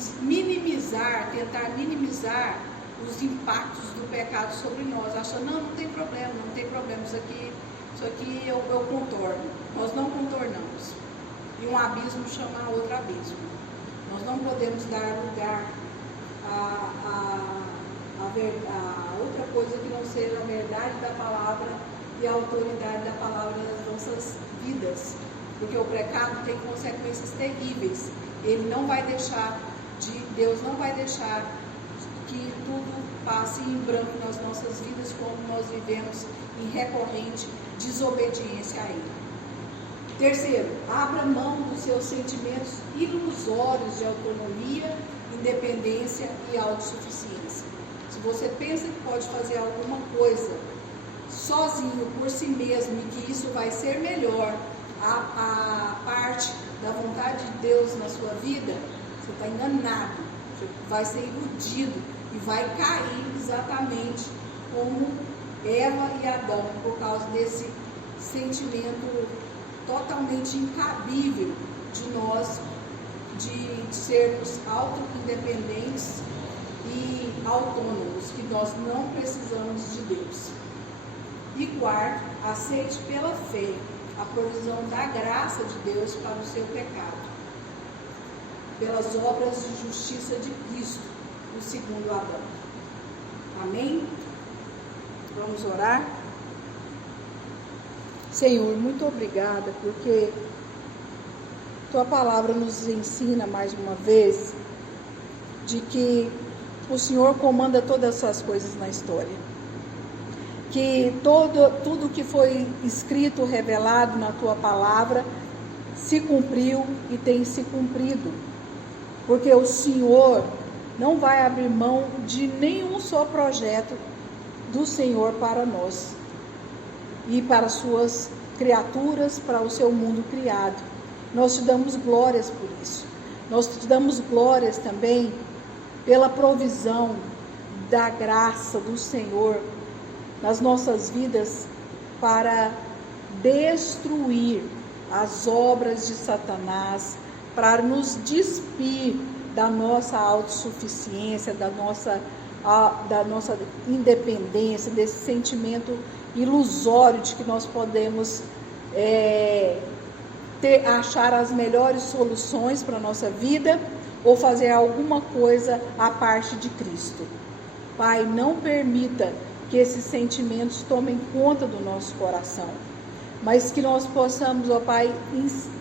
tentar minimizar os impactos do pecado sobre nós, achando, não tem problema, isso aqui eu contorno. Nós não contornamos. E um abismo chama outro abismo. Nós não podemos dar lugar a outra coisa que não seja a verdade da palavra e a autoridade da palavra nas nossas vidas. Porque o pecado tem consequências terríveis. Deus não vai deixar que tudo passe em branco nas nossas vidas, como nós vivemos em recorrente desobediência a Ele. Terceiro, abra mão dos seus sentimentos ilusórios de autonomia, independência e autossuficiência. Se você pensa que pode fazer alguma coisa sozinho, por si mesmo, e que isso vai ser melhor a parte da vontade de Deus na sua vida, você está enganado, você vai ser iludido e vai cair exatamente como Eva e Adão, por causa desse sentimento totalmente incabível de nós, de sermos auto-independentes e autônomos, que nós não precisamos de Deus. E quarto, aceite pela fé a provisão da graça de Deus para o seu pecado, pelas obras de justiça de Cristo, o segundo Adão. Amém? Vamos orar? Senhor, muito obrigada, porque Tua palavra nos ensina mais uma vez de que o Senhor comanda todas essas coisas na história. Que tudo que foi escrito, revelado na Tua palavra, se cumpriu e tem se cumprido. Porque o Senhor não vai abrir mão de nenhum só projeto do Senhor para nós e para suas criaturas, para o seu mundo criado. Nós te damos glórias por isso. Nós te damos glórias também pela provisão da graça do Senhor nas nossas vidas para destruir as obras de Satanás, para nos despir da nossa autossuficiência, da nossa independência, desse sentimento ilusório de que nós podemos achar as melhores soluções para a nossa vida ou fazer alguma coisa à parte de Cristo. Pai, não permita que esses sentimentos tomem conta do nosso coração, mas que nós possamos, ó Pai,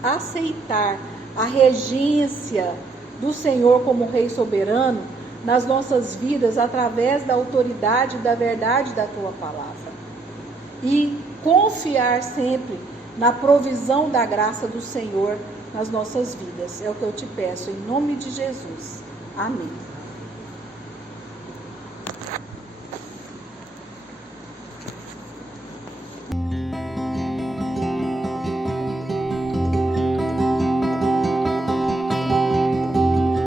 aceitar a regência do Senhor como Rei soberano nas nossas vidas através da autoridade e da verdade da Tua palavra. E confiar sempre na provisão da graça do Senhor nas nossas vidas. É o que eu te peço, em nome de Jesus. Amém.